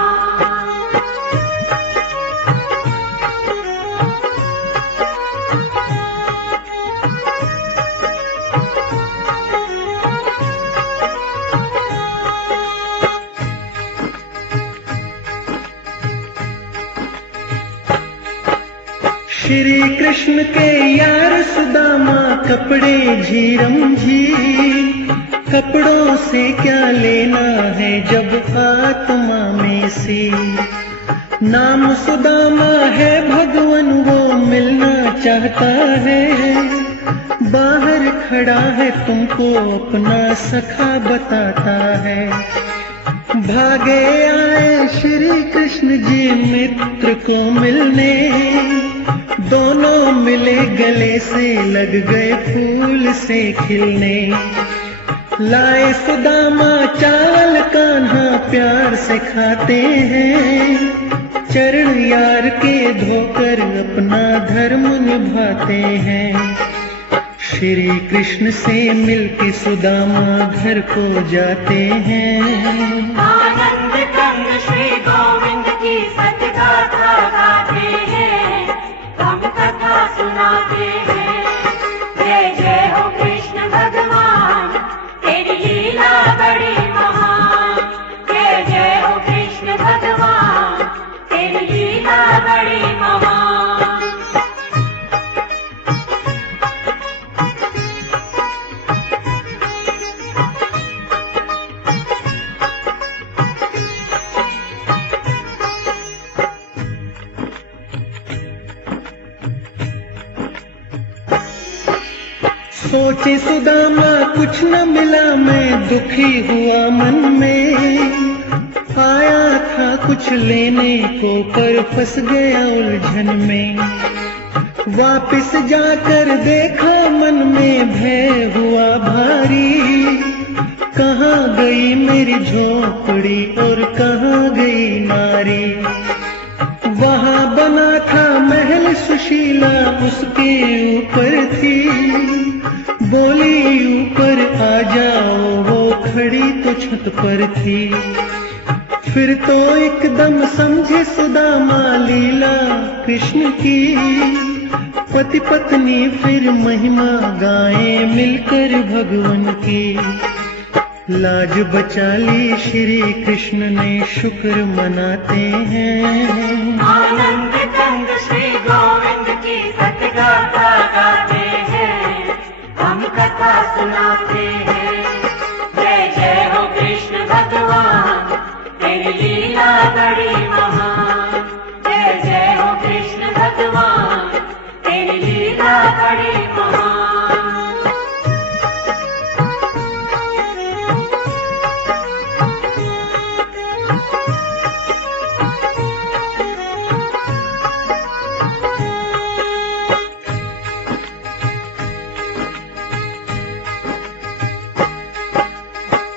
श्री कृष्ण के यार सुदामा कपड़े झीरम झीर, कपड़ों से क्या लेना है जब आत्मा में से। नाम सुदामा है भगवान वो मिलना चाहता है, बाहर खड़ा है तुमको अपना सखा बताता है। भागे आए श्री कृष्ण जी मित्र को मिलने, दोनों मिले गले से लग गए फूल से खिलने। लाए सुदामा चावल कान्हा प्यार से खाते हैं, चरण यार के धोकर अपना धर्म निभाते हैं। श्री कृष्ण से मिलके सुदामा घर को जाते हैं। आनंद कंद श्री गोविंद की सतगाथा गाते हैं, हम कथा सुनाते हैं। जय जय हो कृष्ण भगवान, तेरी लीला बड़ी महान। बड़ी महान। सोचे सुदामा कुछ न मिला, मैं दुखी हुआ मन में। आया था कुछ लेने को पर फंस गया उलझन में। वापिस जाकर देखा मन में भय हुआ भारी। कहाँ गई मेरी झोपड़ी और कहाँ गई नारी। वहाँ बना था महल सुशीला, उसके ऊपर थी। बोली ऊपर आ जाओ, वो खड़ी तो छत पर थी। फिर तो एकदम समझे सुदामा लीला कृष्ण की। पति पत्नी फिर महिमा गाएं मिलकर भगवान की। लाज बचा ली श्री कृष्ण ने, शुक्र मनाते हैं। आनंद कंद श्री गोविंद की सतगाथा गाते हैं, हम कथा सुनाते हैं। जय जय हो कृष्ण भगवान, तेरी लीला बड़ी महान। जय जय हो कृष्ण भगवान, तेरी लीला बड़ी महान।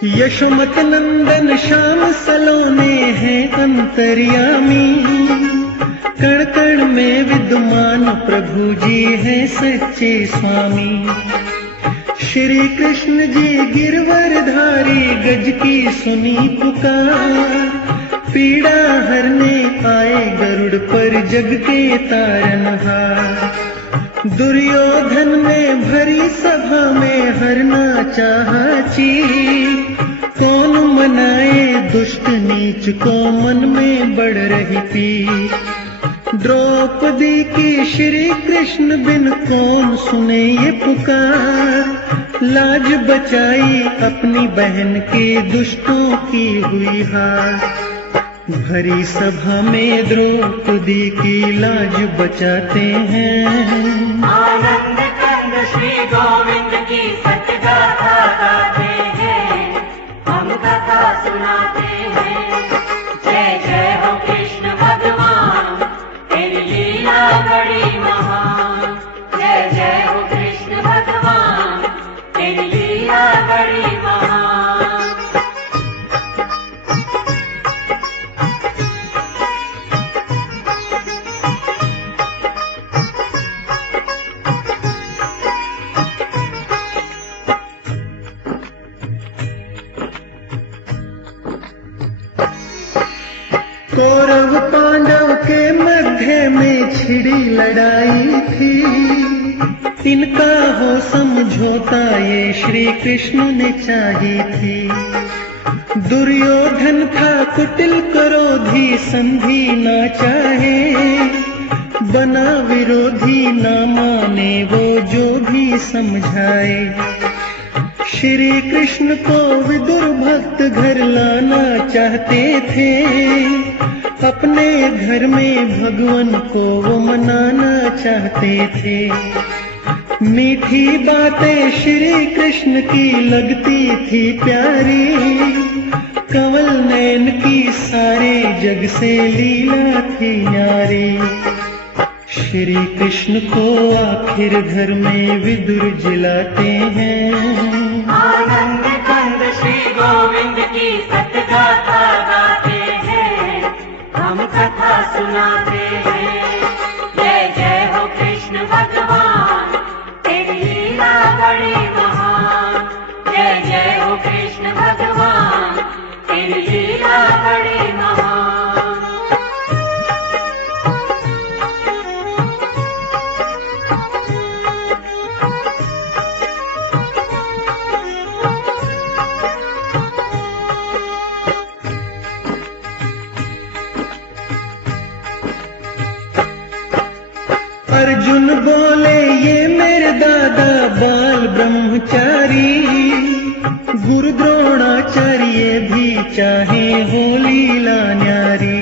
यशोमत नंदन श्याम सलोने हैं अंतर्यामी। कण कण में विद्यमान प्रभु जी हैं सच्चे स्वामी। श्री कृष्ण जी गिरवरधारी, गज की सुनी पुकार। पीड़ा हरने आए गरुड़ पर, जग के तारनहार। दुर्योधन में भरी सभा में हरना चाहा चीर। कौन मनाए दुष्ट नीच को, मन में बढ़ रही पीर। द्रौपदी की श्री कृष्ण बिन कौन सुने ये पुकार। लाज बचाई अपनी बहन के, दुष्टों की हुई हार। भरी सभा में द्रौपदी की लाज बचाते हैं। आनंद कंद श्री गोविंद की सतगाथा गाते हैं, हम कथा सुनाते हैं। जय जय हो कृष्ण भगवान, तेरी लीला बड़ी महान। जय जय हो कृष्ण भगवान, तेरी लीला बड़ी महान। कौरव पांडव के मध्य में छिड़ी लड़ाई थी। इनका हो समझौता ये श्री कृष्ण ने चाही थी। दुर्योधन था कुटिल क्रोधी, संधि ना चाहे। बना विरोधी ना माने वो जो भी समझाए। श्री कृष्ण को विदुर भक्त घर लाना चाहते थे। अपने घर में भगवान को वो मनाना चाहते थे। मीठी बातें श्री कृष्ण की लगती थी प्यारी। कमल नयन की सारे जग से लीला थी न्यारी। श्री कृष्ण को आखिर घर में विदुर जिलाते हैं। आनंद कंद श्री गोविंद की सतगाथा गाते हैं, हम कथा सुनाते हैं। जय जय हो कृष्ण भगवान, तेरी लीला बड़ी महान। जय जय हो कृष्ण भगवान, तेरी लीला बड़ी महान। अर्जुन बोले ये मेरे दादा बाल ब्रह्मचारी, गुरु द्रोणाचार्य भी चाहे हो लीला न्यारी।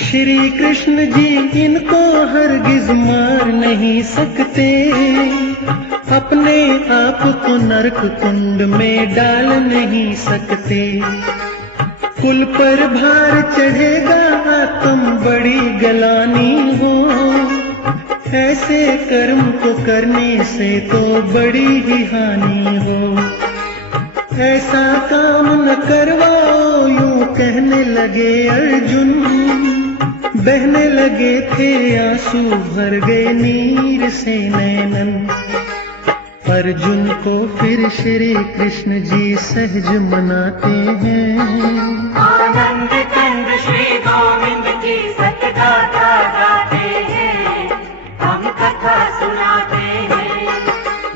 श्री कृष्ण जी इनको हरगिज मार नहीं सकते, अपने आप को नरक कुंड में डाल नहीं सकते। कुल पर भार चढ़ेगा आत्म बड़ी गलानी हो, ऐसे कर्म को करने से तो बड़ी ही हानि हो। ऐसा काम न करवाओ यूं कहने लगे अर्जुन, बहने लगे थे आंसू भर गए नीर से नैनन। अर्जुन को फिर श्री कृष्ण जी सहज मनाते हैं, आनंद कंद श्री गोविंद की सतगाथा गाते हैं, हम कथा सुनाते हैं।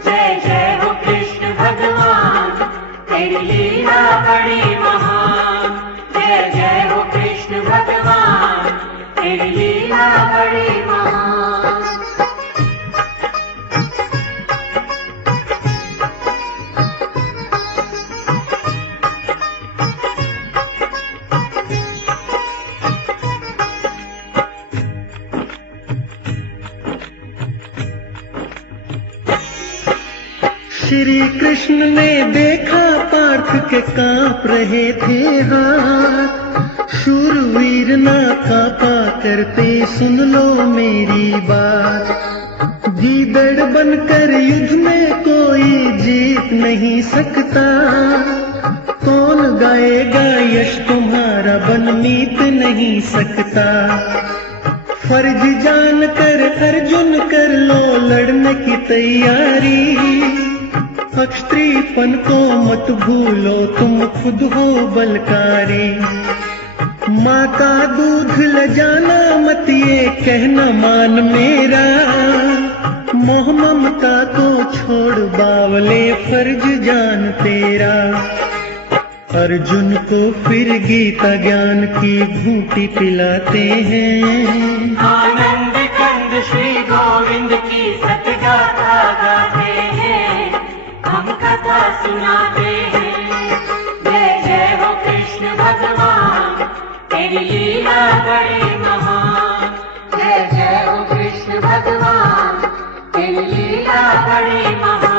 जय जय हो कृष्ण भगवान, तेरी लीला बड़ी महान। जय जय हो कृष्ण भगवान, तेरी लीला बड़ी महान। श्री कृष्ण ने देखा पार्थ के कांप रहे थे हाथ, शूरवीर ना कांपा करते सुन लो मेरी बात। गीदड़ बनकर युद्ध में कोई जीत नहीं सकता, कौन गाएगा यश तुम्हारा बन मीत नहीं सकता। फर्ज जानकर अर्जुन कर लो लड़ने की तैयारी, क्षत्रियपन को मत भूलो तुम खुद हो बलकारी। माँ का दूध ल जाना मत ये कहना मान मेरा, मोह ममता को छोड़ बावले फर्ज जान तेरा। अर्जुन को फिर गीता ज्ञान की घूंटी पिलाते हैं, आनंद कंद श्री गोविंद की सतगाथा गाते हैं, हम कथा सुनाते हैं। जय जय हो कृष्ण भगवान, तेरी लीला बड़ी महान। जय जय हो कृष्ण भगवान, तेरी लीला बड़ी महान।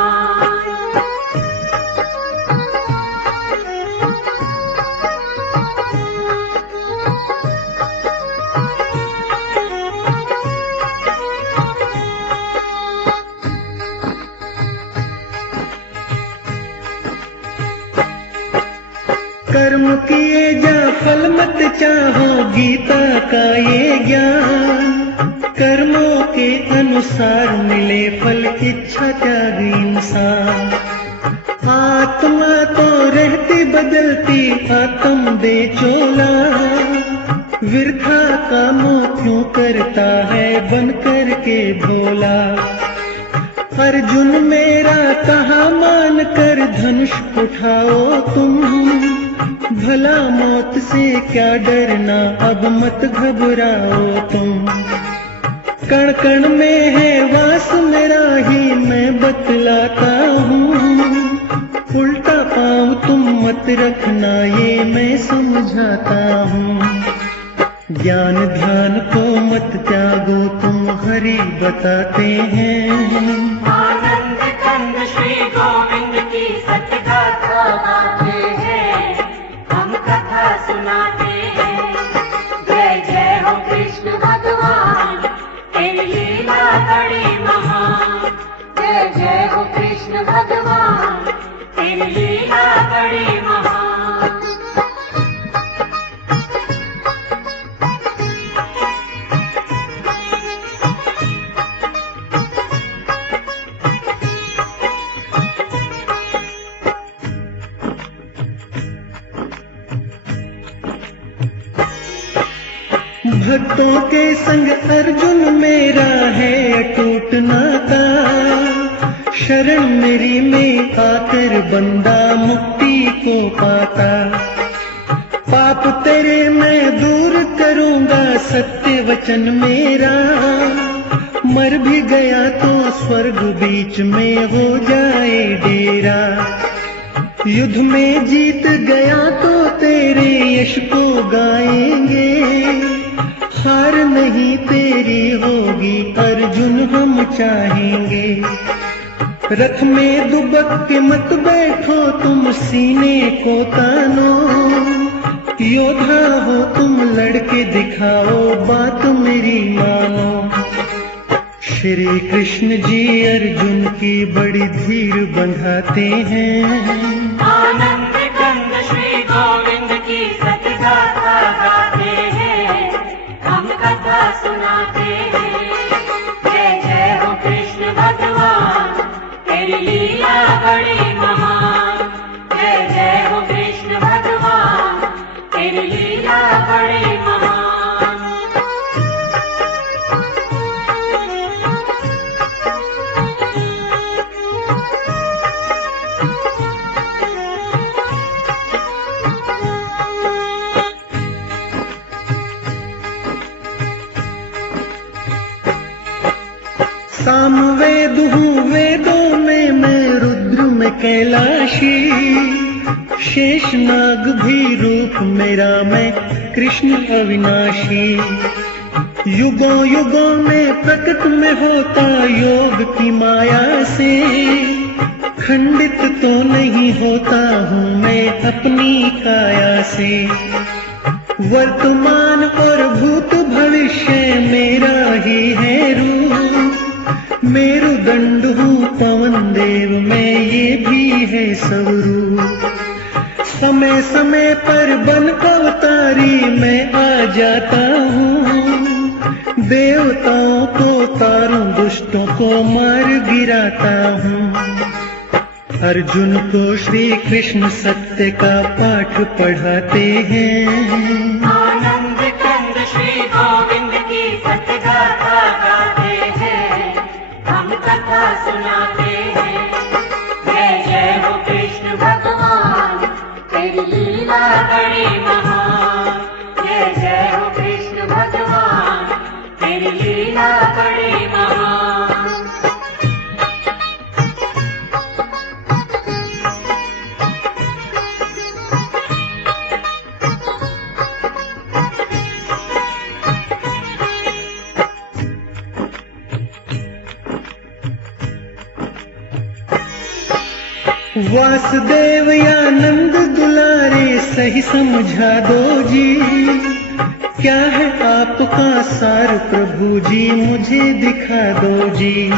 कर्म किए जा फल मत चाहो गीता का ये ज्ञान, कर्मों के अनुसार मिले फल इच्छा त्यागी इंसान। आत्मा तो रहती बदलती आत्म दे चोला, वृथा कामों क्यों करता है बन कर के भोला। अर्जुन मेरा कहा मान कर धनुष उठाओ तुम, भला मौत से क्या डरना अब मत घबराओ तुम। कण कण में है वास मेरा ही मैं बतलाता हूँ, उल्टा पाँव तुम मत रखना ये मैं समझाता हूँ। ज्ञान ध्यान को मत त्यागो तुम हरि बताते हैं, आनंद कंद श्री गोविंद की सतगाथा गाते हैं, हम कथा सुनाते हैं। जय जय हो कृष्ण भगवान, तेरी लीला बड़ी महान। जय जय हो कृष्ण भगवान, तेरी लीला बड़ी महान। भक्तों के संग अर्जुन मेरा है अटूट नाता, शरण मेरी में आकर बंदा मुक्ति को पाता। पाप तेरे मैं दूर करूंगा सत्य वचन मेरा, मर भी गया तो स्वर्ग बीच में हो जाए डेरा। युद्ध में जीत गया तो तेरे यश को गाएंगे। हार नहीं तेरी होगी अर्जुन हम चाहेंगे। रथ में दुबक के मत बैठो तुम सीने को तानो। योद्धा हो तुम लड़के दिखाओ बात मेरी मानो। श्री कृष्ण जी अर्जुन की बड़ी धीर बंधाते हैं। आनंद कंद श्री गोविंद की सतगाथा गाते हैं, हम कथा सुनाते हैं। जय जय हो कृष्ण भगवान, तेरी लीला बड़ी महान। जय जय हो कृष्ण भगवान, तेरी लीला बड़ी महान। सामवेद हूँ वेदों में मैं रुद्र में कैलाशी। शेषनाग भी रूप मेरा मैं कृष्ण अविनाशी। युगों युगों में प्रकट में होता योग की माया से। खंडित तो नहीं होता हूँ मैं अपनी काया से। वर्तमान और भूत भविष्य मेरा ही है रूप। मेरुदंड हूँ पवन देव में ये भी है स्वरूप। समय समय पर बन अवतारी मैं आ जाता हूँ। देवताओं को तारूं दुष्टों को मार गिराता हूँ। अर्जुन को श्री कृष्ण सत्य का पाठ पढ़ाते हैं। आनंद कंद श्री गोविंद की सतगाथा गाते हैं, हम कथा सुनाते हैं। जय जय हो कृष्ण भगवान, तेरी लीला बड़ी महान। जय जय हो कृष्ण भगवान, तेरी लीला बड़ी महान। वासुदेव या नंद दुलारे सही समझा दो जी। क्या है आपका सार प्रभु जी मुझे दिखा दो जी।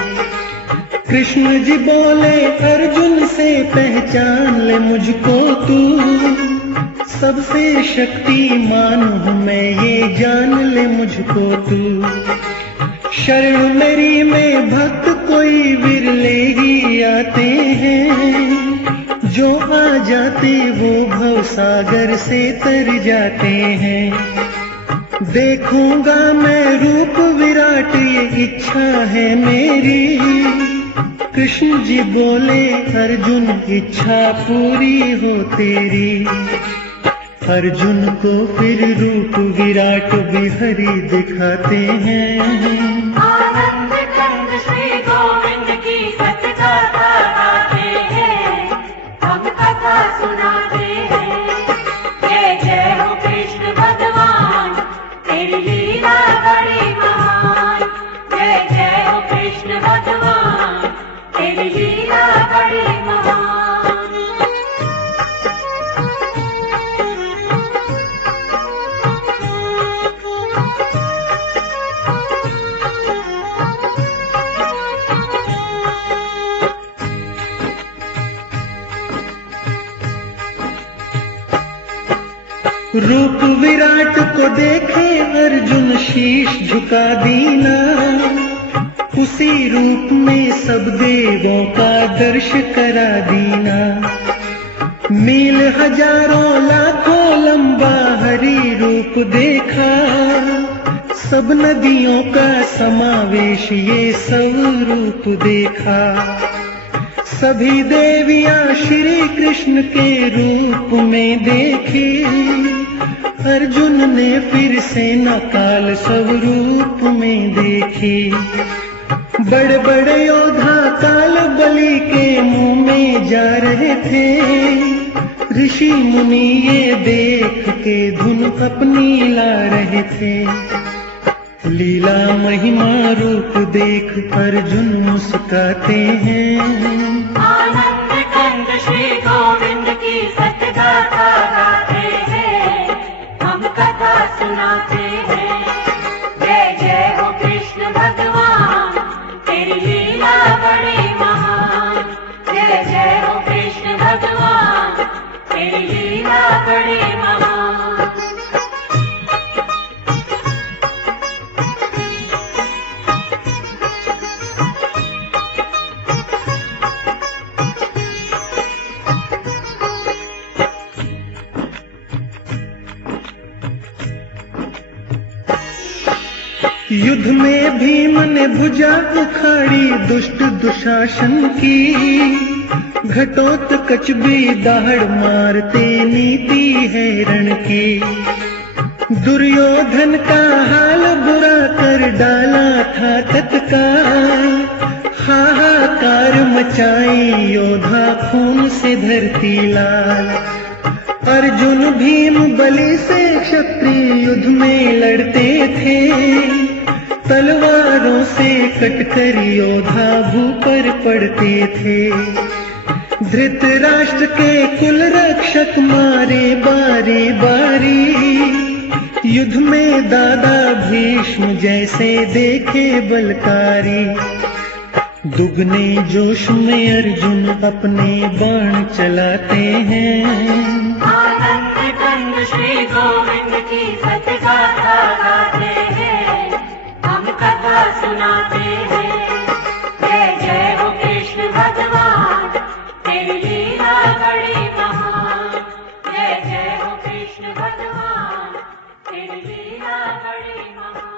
कृष्ण जी बोले अर्जुन से पहचान ले मुझको तू। सबसे शक्तिमान हूँ मैं ये जान ले मुझको तू। शरण मेरी में भक्त कोई विरले ही आते हैं। जो आ जाते वो भव सागर से तर जाते हैं। देखूंगा मैं रूप विराट ये इच्छा है मेरी। कृष्ण जी बोले अर्जुन इच्छा पूरी हो तेरी। अर्जुन को फिर रूप विराट बिहरी दिखाते हैं। आनंद कंद श्री गोविंद की सतगाथा गाते हैं, हम कथा सुनाते हैं। जय जय हो कृष्ण भगवान, तेरी लीला बड़ी महान। जय जय हो कृष्ण भगवान, तेरी लीला बड़ी महान। रूप विराट को देखे अर्जुन शीश झुका दीना। उसी रूप में सब देवों का दर्श करा दीना। मील हजारों लाखों लंबा हरि रूप देखा। सब नदियों का समावेश ये सब रूप देखा। सभी देवियां श्री कृष्ण के रूप में देखी। अर्जुन ने फिर सेना काल सब रूप में देखी। बड़े बड़े योद्धा काल बलि के मुंह में जा रहे थे। ऋषि मुनि ये देख के धुन अपनी ला रहे थे। लीला महिमा रूप देख अर्जुन मुस्काते हैं। आनंद कंद श्री गोविंद की सतगाथा गाते हैं, हम कथा सुनाते हैं। जय जय हो कृष्ण भगवान, तेरी लीला बड़ी महान। जय जय हो कृष्ण भगवान, तेरी लीला बड़ी महान। युद्ध में भीम ने भुजा उखाड़ी दुष्ट दुशासन की। घटोत्कच भी दाहड़ मारते नीति है रण की। दुर्योधन का हाल बुरा कर डाला था तत्काल। हाहाकार मचाई योद्धा खून से धरती लाल। अर्जुन भीम बलि से क्षत्रिय युद्ध में लड़ते थे। तलवारों से कटकर योद्धा भूपर पड़ते थे। धृतराष्ट्र के कुल रक्षक मारे बारी बारी। युद्ध में दादा भीष्म जैसे देखे बलकारी। दुगने जोश में अर्जुन अपने बाण चलाते हैं। आनंद कंद श्री गोविंद की सतगाथा गाते हैं, हम कथा सुनाते हैं। जय जय हो कृष्ण भगवान, तेरी लीला बड़ी महान। जय जय हो कृष्ण भगवान, तेरी लीला बड़ी महान।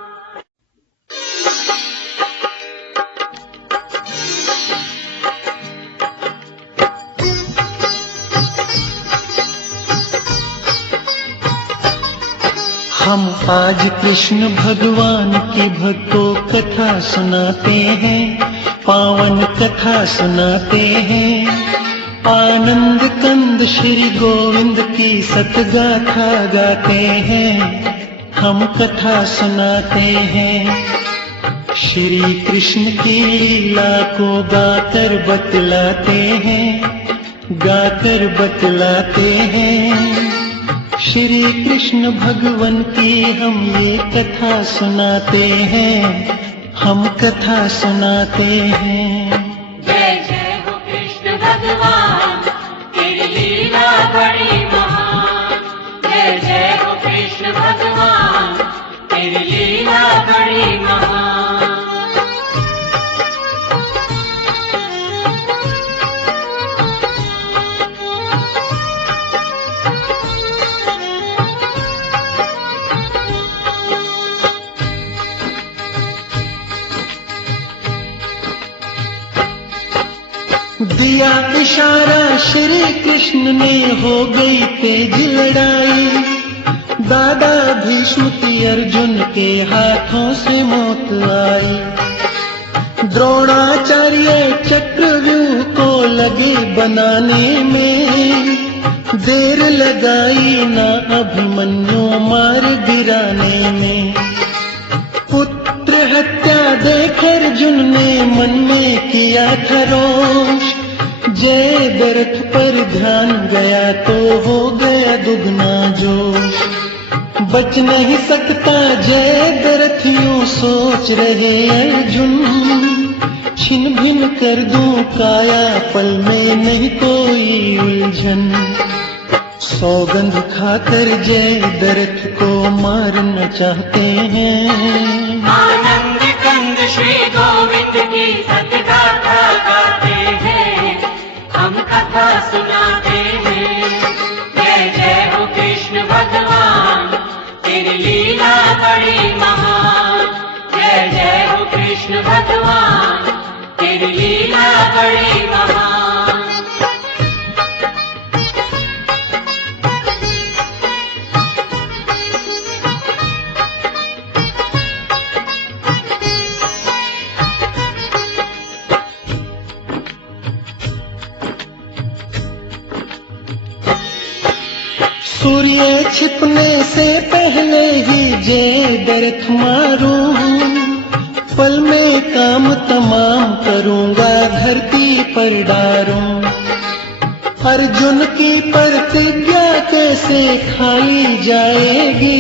हम आज कृष्ण भगवान की भक्तों कथा सुनाते हैं। पावन कथा सुनाते हैं। आनंद कंद श्री गोविंद की सतगाथा गाते हैं। हम कथा सुनाते हैं। श्री कृष्ण की लीला को गाकर बतलाते हैं। गाकर बतलाते हैं। श्री कृष्ण भगवान की हम ये कथा सुनाते हैं। हम कथा सुनाते हैं। जय जय हो कृष्ण भगवान, तेरी लीला बड़ी महान। जय जय हो कृष्ण भगवान, तेरी लीला बड़ी महान। दिया इशारा श्री कृष्ण ने हो गई तेज लड़ाई। दादा भीष्म की अर्जुन के हाथों से मौत आई। द्रोणाचार्य चक्रव्यूह को लगे बनाने में। देर लगाई ना अभिमन्यु मार गिराने में। पुत्र हत्या देख अर्जुन ने मन में किया था रोष। जय दरथ पर ध्यान गया तो हो गया दुगना जोश। बच नहीं सकता जय दरथ यूं सोच रहे अर्जुन। छिन भिन कर दूं काया पल में नहीं कोई उलझन। सौगंध खाकर जय दरथ को मारना चाहते हैं। आनंद कंद श्री गोविंद की सतगाथा गाते हैं, हम कथा सुनाते हैं। जय जय हो कृष्ण भगवान, तेरी लीला बड़ी महान। जय जय हो कृष्ण भगवान, तेरी लीला बड़ी महान। सूर्य छिपने से पहले ही जय दर्थ मारूं, पल में काम तमाम करूंगा धरती पर डारूं। अर्जुन की प्रतिज्ञा कैसे खाली जाएगी,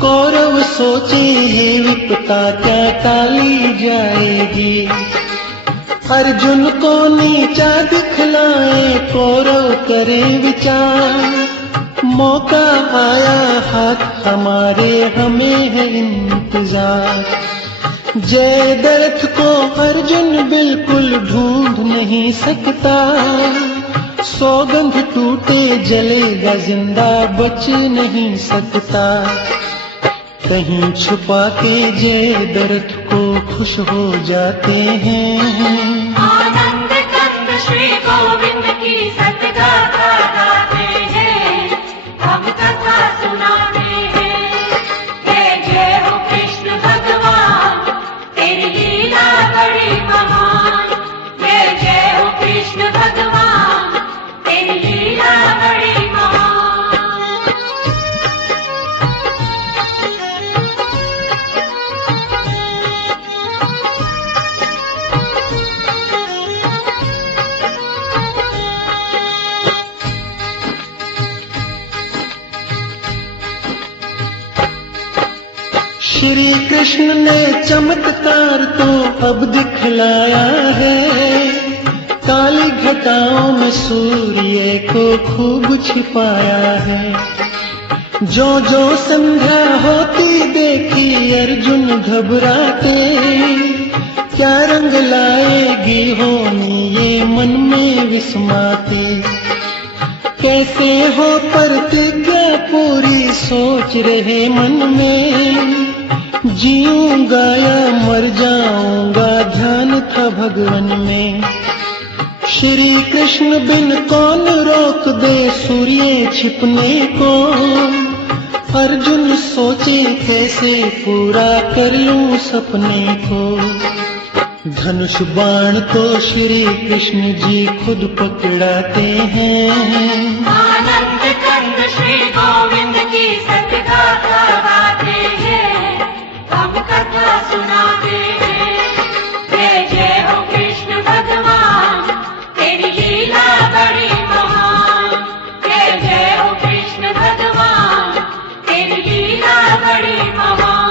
कौरव सोचे ये विपता क्या टाली जाएगी। अर्जुन को नीचा दिखलाए कौरव करे विचार, मौका आया हाथ हमारे हमें है इंतजार। जयद्रथ को अर्जुन बिल्कुल ढूंढ नहीं सकता, सौगंध टूटे जलेगा जिंदा बच नहीं सकता। कहीं छुपा के जयद्रथ को खुश हो जाते हैं, आनंद कंद श्री गोविंद की सतगाथा गाते हैं, हम कथा सुनाते हैं। जय जय हो कृष्ण भगवान, तेरी लीला बड़ी महान। जय जय हो कृष्ण भगवान, तेरी लीला बड़ी महान। श्री कृष्ण ने चमत्कार तो अब दिखलाया है, काली घटाओं में सूर्य को खूब छिपाया है। जो जो संध्या होती देखी अर्जुन घबराते, क्या रंग लाएगी होनी ये मन में विस्माते। कैसे हो प्रतिज्ञा पूरी सोच रहे मन में, जीऊंगा या मर जाऊंगा ध्यान था भगवन में। श्री कृष्ण बिन कौन रोक दे सूर्य छिपने को, अर्जुन सोचे कैसे पूरा कर लूं सपने को। धनुष बाण तो श्री कृष्ण जी खुद पकड़ाते हैं, आनंद कंद श्री गोविंद की सतगाथा गाते हैं, हम कथा सुनाते हैं। जय जय हो कृष्ण भगवान, तेरी लीला बड़ी महान। जय जय हो कृष्ण भगवान, तेरी लीला बड़ी महान।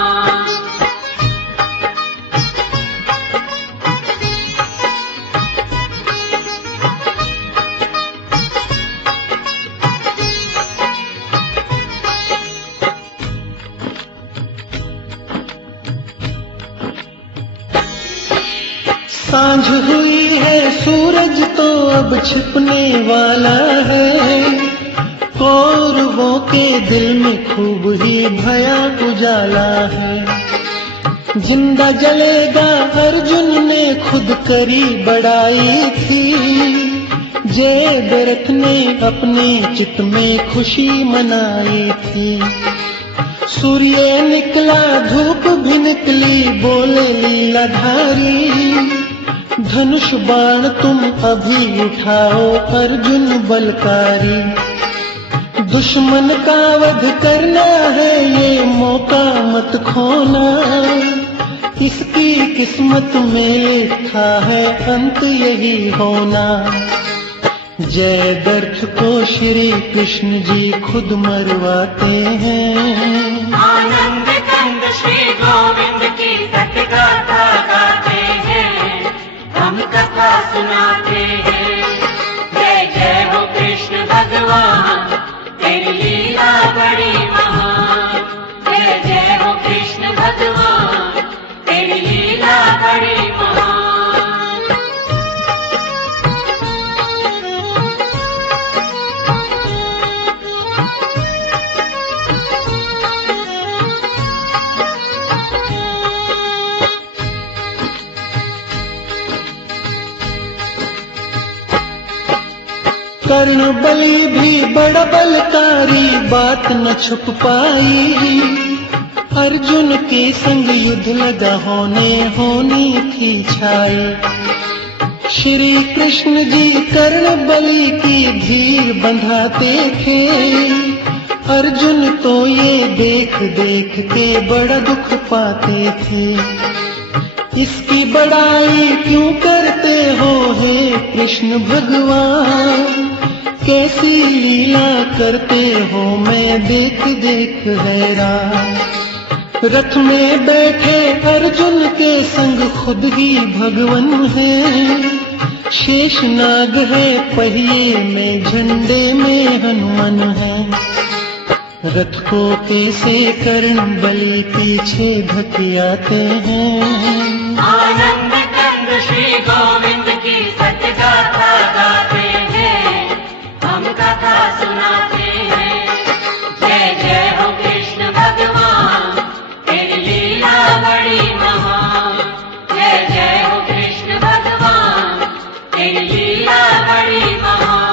सांझ हुई है सूरज तो अब छिपने वाला है, कौरवों के दिल में खूब ही भया उजाला है। जिंदा जलेगा अर्जुन ने खुद करी बड़ाई थी, जयद्रथ ने अपने चित्त में खुशी मनाई थी। सूर्य निकला धूप भी निकली बोले लीलाधारी, धनुष बाण तुम अभी उठाओ अर्जुन बलकारी। दुश्मन का वध करना है ये मौका मत खोना, इसकी किस्मत में लिखा है अंत यही होना। जयद्रथ को श्री कृष्ण जी खुद मरवाते हैं, आनंद कंद श्री गोविंद की सतगाथा गाते हैं, हम कथा सुनाते हैं। जय जय हो कृष्ण भगवान, तेरी लीला बड़ी महान। जय जय हो कृष्ण भगवान, तेरी लीला बड़ी महान। कर्ण बलि भी बड़ा बलकारी बात न छुप पाई, अर्जुन के संग युद्ध लगा होनी थी छाई। श्री कृष्ण जी कर्ण बलि की धीर बंधाते थे, अर्जुन तो ये देख देख के बड़ा दुख पाते थे। इसकी बड़ाई क्यों करते हो हे कृष्ण भगवान, कैसी लीला करते हो मैं देख देख हैरान। रथ में बैठे अर्जुन के संग खुद ही भगवन है, शेषनाग है पहिए में, झंडे में हनुमान है। रथ को कैसे कर्ण बलि पीछे धकियाते हैं। आनंद कंद श्री गोविंद की सत्य गाथा गाते हैं, हम कथा सुनाते हैं। जय जय हो कृष्ण भगवान, तेरी लीला बड़ी महान। जय जय हो कृष्ण भगवान, तेरी लीला बड़ी महान।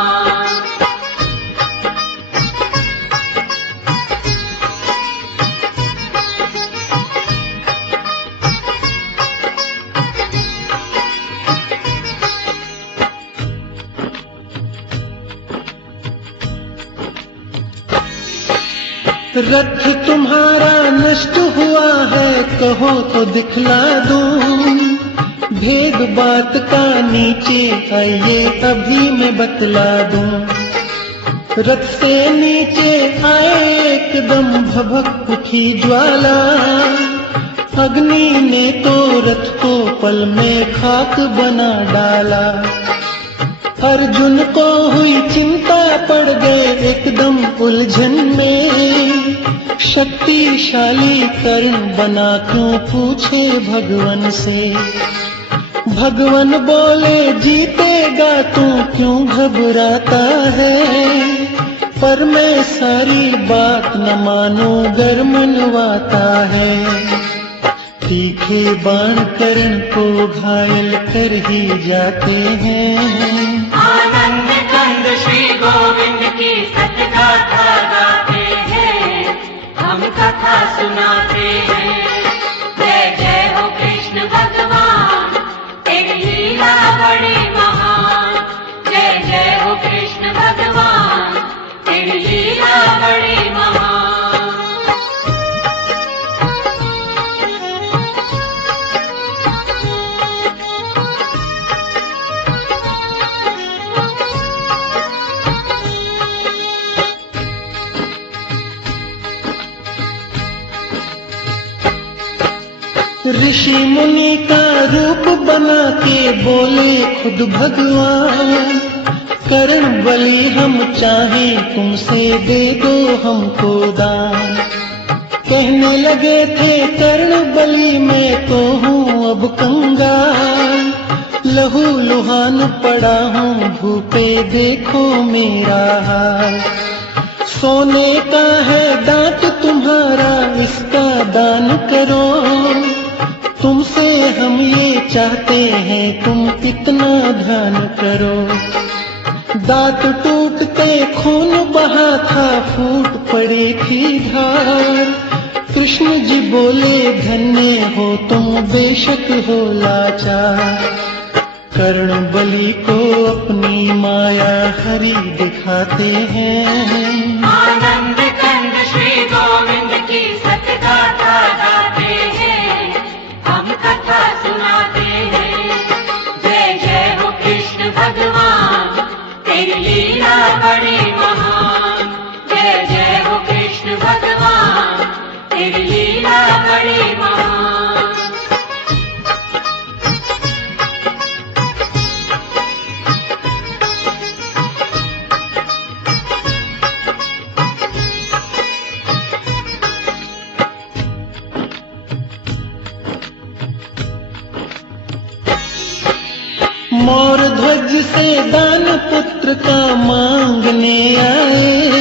रथ तुम्हारा नष्ट हुआ है, कहो तो दिखला दूं। भेद बात का नीचे आइए अभी मैं बतला दूं। रथ से नीचे आए एकदम भभक उठी ज्वाला, अग्नि ने तो रथ को पल में खाक बना डाला। अर्जुन को हुई चिंता, पड़ गए एकदम उलझन में। शक्तिशाली कर्ण बना क्यों पूछे भगवन से। भगवन बोले जीतेगा तू क्यों घबराता है, पर मैं सारी बात न मानूं गर मनवाता है। तीखे बाण कर्ण को घायल कर ही जाते हैं। आनंद कंद श्री गोविंद की सत्य गाथा गाते हैं, हम कथा सुनाते हैं। जय जय हो कृष्ण भगवान, तेरी लीला बड़ी महान। जय जय हो कृष्ण भगवान, तेरी लीला बड़ी महान। ऋषि मुनि का रूप बना के बोले खुद भगवान, कर्ण बलि हम चाहें तुमसे दे दो हमको दान। कहने लगे थे कर्ण बलि मैं तो हूँ अब कंगाल, लहू लुहान पड़ा हूँ भूखे देखो मेरा हाल। सोने का है दांत तुम्हारा इसका दान करो, तुमसे हम ये चाहते हैं तुम इतना ध्यान करो। दांत टूटते खून बहा था फूट पड़े थी धार, कृष्ण जी बोले धन्य हो तुम बेशक हो लाचार। कर्ण बलि को अपनी माया हरि दिखाते हैं। आनंद कंद श्री गोविंद की सत्य गाथा गाते हैं, हम कथा सुनाते हैं। जय जय हो कृष्ण भगवान, तेरी लीला बड़ी महान। जय जय हो कृष्ण भगवान, तेरी लीला बड़ी महान। मोर ध्वज से दान पुत्र का मांगने आए,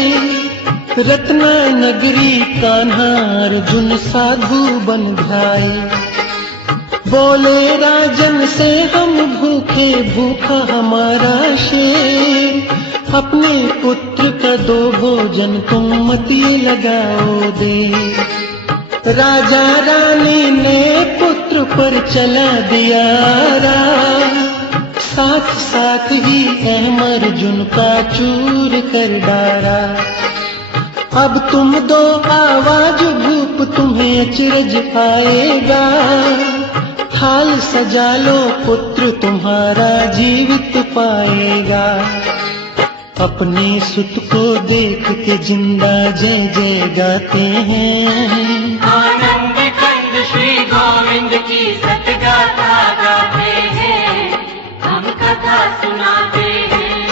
रत्ना नगरी कान्हा अर्जुन साधु बन जाए। बोले राजन से हम भूखे भूखा हमारा शेर, अपने पुत्र का दो भोजन तुम मती लगाओ दे। राजा रानी ने पुत्र पर चला दिया राज, साथ साथ ही अहम अर्जुन का चूर कर डाला। अब तुम दो आवाज भूप तुम्हें अचरज आएगा, थाल सजा लो पुत्र तुम्हारा जीवित पाएगा। अपने सुत को देख के जिंदा जय जय गाते हैं, आनंद कंद श्री गोविंद की सतगाथा गाते हैं, हम कथा सुनाते हैं।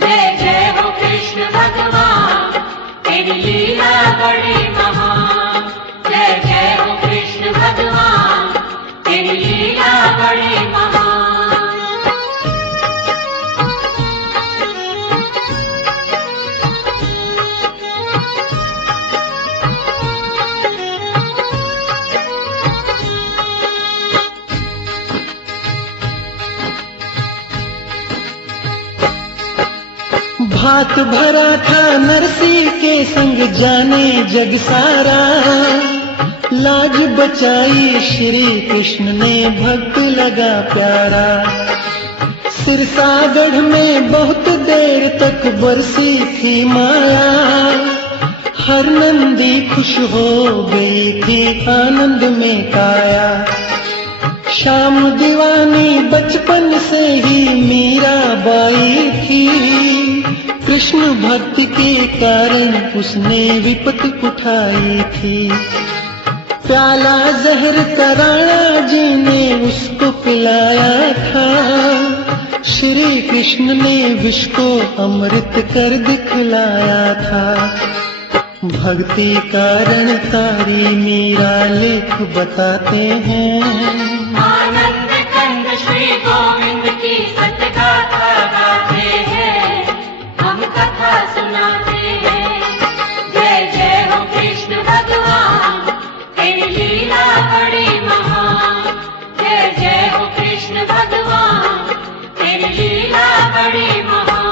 जय जय हो कृष्ण भगवान, तेरी लीला बड़ी महान। जय जय हो कृष्ण भगवान, तेरी लीला बड़ी महान। भात भरा था नरसी के संग जाने जग सारा, लाज बचाई श्री कृष्ण ने भक्त लगा प्यारा। सिरसागढ़ में बहुत देर तक बरसी थी माया, हर नंदी खुश हो गई थी आनंद में काया। श्याम दीवानी बचपन से ही मीरा बाई थी, कृष्ण भक्ति के कारण उसने विपत उठाई थी। प्याला जहर का राणा जी ने उसको पिलाया था, श्री कृष्ण ने विष को अमृत कर दिखलाया था। भक्ति कारण तारी मीरा लेख बताते हैं, आनंद कंद श्री गोविंद की सतगाथा गाते हैं, हम कथा सुनाते हैं। जय जय हो कृष्ण भगवान, तेरी लीला बड़ी महान। जय जय हो कृष्ण भगवान, तेरी लीला बड़ी महान।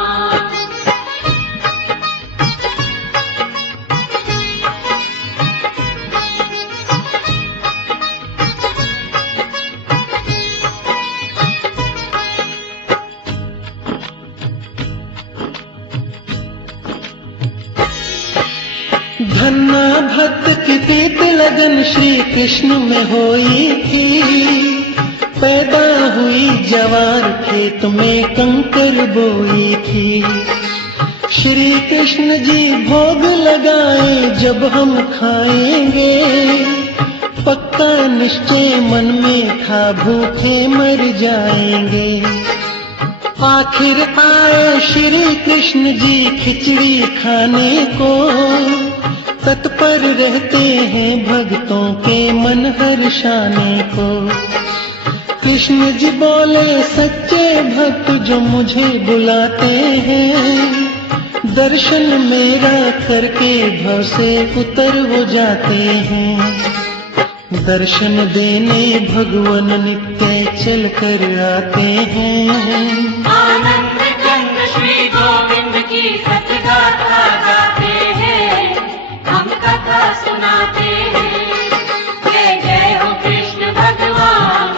धन्ना भक्त की प्रीत लगन श्री कृष्ण में होई थी, पैदा हुई जवार खेत में कंकर बोई थी। श्री कृष्ण जी भोग लगाए जब हम खाएंगे, पक्का निश्चय मन में था भूखे मर जाएंगे। आखिर आए श्री कृष्ण जी खिचड़ी खाने को, तत्पर रहते हैं भक्तों के मन हर्षाने को। कृष्ण जी बोले सच्चे भक्त जो मुझे बुलाते हैं, दर्शन मेरा करके भव से उतर हो जाते हैं। दर्शन देने भगवान नित्य चल कर आते हैं, आनंद कंद श्री गोविंद की सतगाथा गाते हैं, हम कथा सुनाते हैं। जय जय हो कृष्ण भगवान,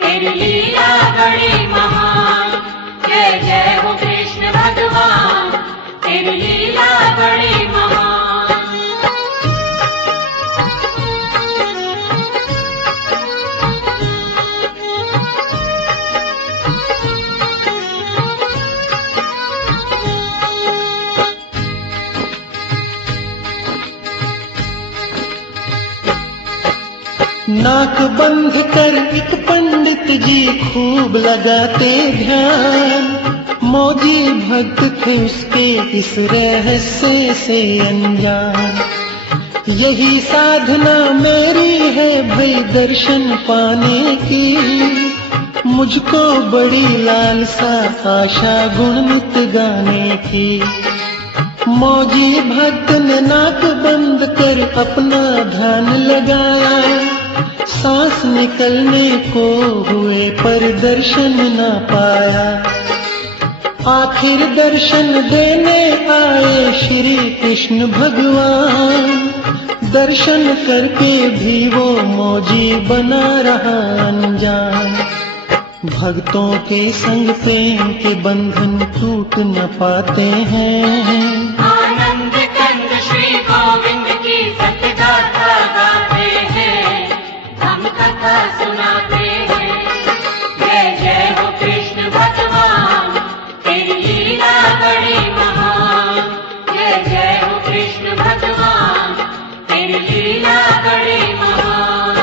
तेरी लीला बड़ी महान। जय जय हो कृष्ण भगवान, तेरी लीला बड़ी महान। नाक बंद कर एक पंडित जी खूब लगाते ध्यान, मौजी भक्त थे उसके इस रहस्य से अनजान। यही साधना मेरी है भई दर्शन पाने की, मुझको बड़ी लालसा आशा गुणनित गाने की। मौजी भक्त ने नाक बंद कर अपना ध्यान लगाया, सांस निकलने को हुए पर दर्शन न पाया। आखिर दर्शन देने आए श्री कृष्ण भगवान, दर्शन करके भी वो मौजी बना रहा अनजान। भक्तों के संग प्रेम के बंधन टूट न पाते हैं, आनंद कंद श्री कथा सुनाते हैं। जय जय हो कृष्ण भगवान, तेरी लीला बड़ी महान। जय जय हो कृष्ण भगवान, तेरी लीला बड़ी महान।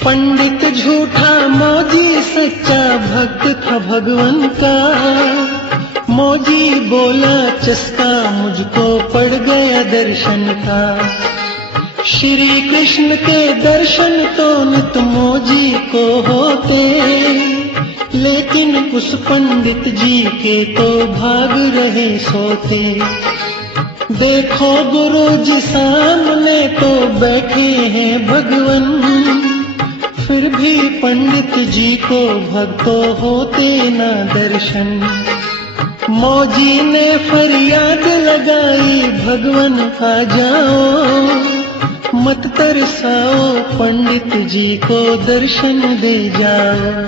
पंडित झूठा मौजी सच्चा भक्त था भगवन का। मौजी बोला चस्का मुझको पड़ गया दर्शन का। श्री कृष्ण के दर्शन तो नित मौजी को होते, लेकिन उस पंडित जी के तो भाग रहे सोते। देखो गुरु जी सामने तो बैठे हैं भगवन, फिर भी पंडित जी को भक्तों होते ना दर्शन। मौजी ने फरियाद लगाई भगवन आ जाओ, मत तरसाओ पंडित जी को दर्शन दे जाओ।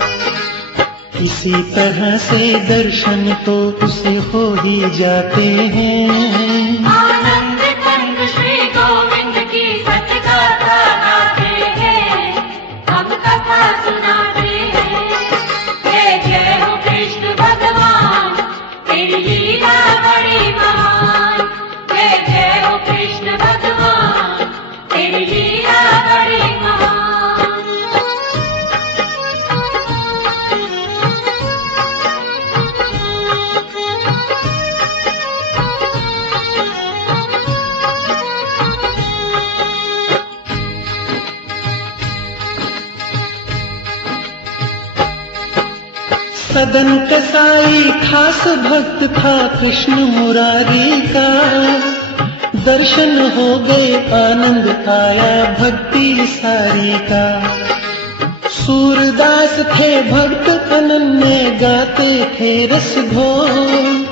इसी तरह से दर्शन तो उसे हो ही जाते हैं। आनंद कंद श्री गोविंद की सच गाथा गाते हैं, हम कथा सुनाते हैं। जय जय हो कृष्ण भगवान, तेरी लीला बड़ी महान। जय जय हो कृष्ण भगवान, तेरी लीला बड़ी महान। सदन कसाई खास भक्त था कृष्ण मुरारी का। दर्शन हो गए आनंद आया भक्ति सारी का। सूरदास थे भक्त अनन्य गाते थे रस घोल।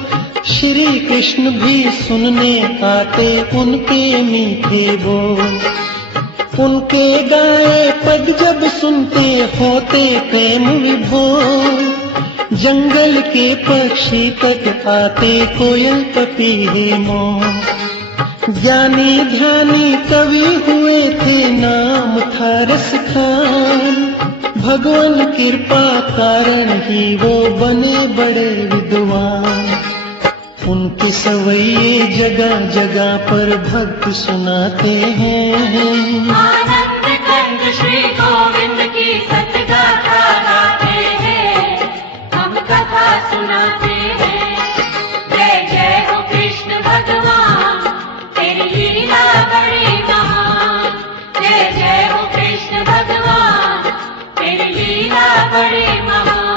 श्री कृष्ण भी सुनने आते उनके मीठे बोल। उनके गाए पद जब सुनते होते प्रेम विभोर। जंगल के पक्षी तक आते कोयल पपीहे मोर। ज्ञानी ध्यानी कवि हुए थे नाम था रस खान। भगवान कृपा कारण ही वो बने बड़े विद्वान। उनके सवैये जगह जगह पर भक्त सुनाते हैं। आनंद कंद श्री गोविंद की सच गाथा गाते हैं, हम कथा सुनाते हैं। जय जय हो कृष्ण भगवान, तेरी लीला बड़ी महान। जय जय हो कृष्ण भगवान, तेरी लीला बड़ी महान।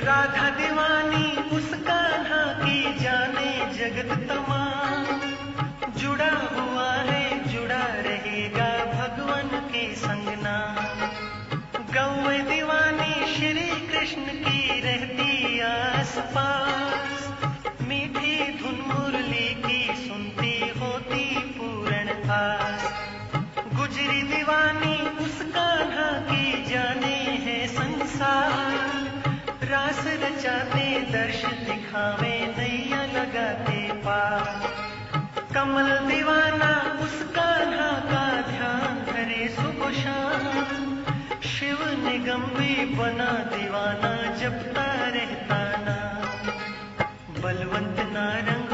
राधा दीवानी उस कान्हा की जाने जगत तमाम। जुड़ा हुआ है जुड़ा रहेगा भगवन के संग नाम। गौ दीवानी श्री कृष्ण की रहती आस पास। मीठी धुन मुरली की सुनती होती पूर्ण आस। गुजरी दीवानी उस कान्हा की जाने है संसार। रास रचाते दर्श दिखावे नैया लगाते पार। कमल दीवाना उस कान्हा का ध्यान धरे सुबह शाम। शिव निगम भी बना दीवाना जपता रहता नाम। बलवंत नारंग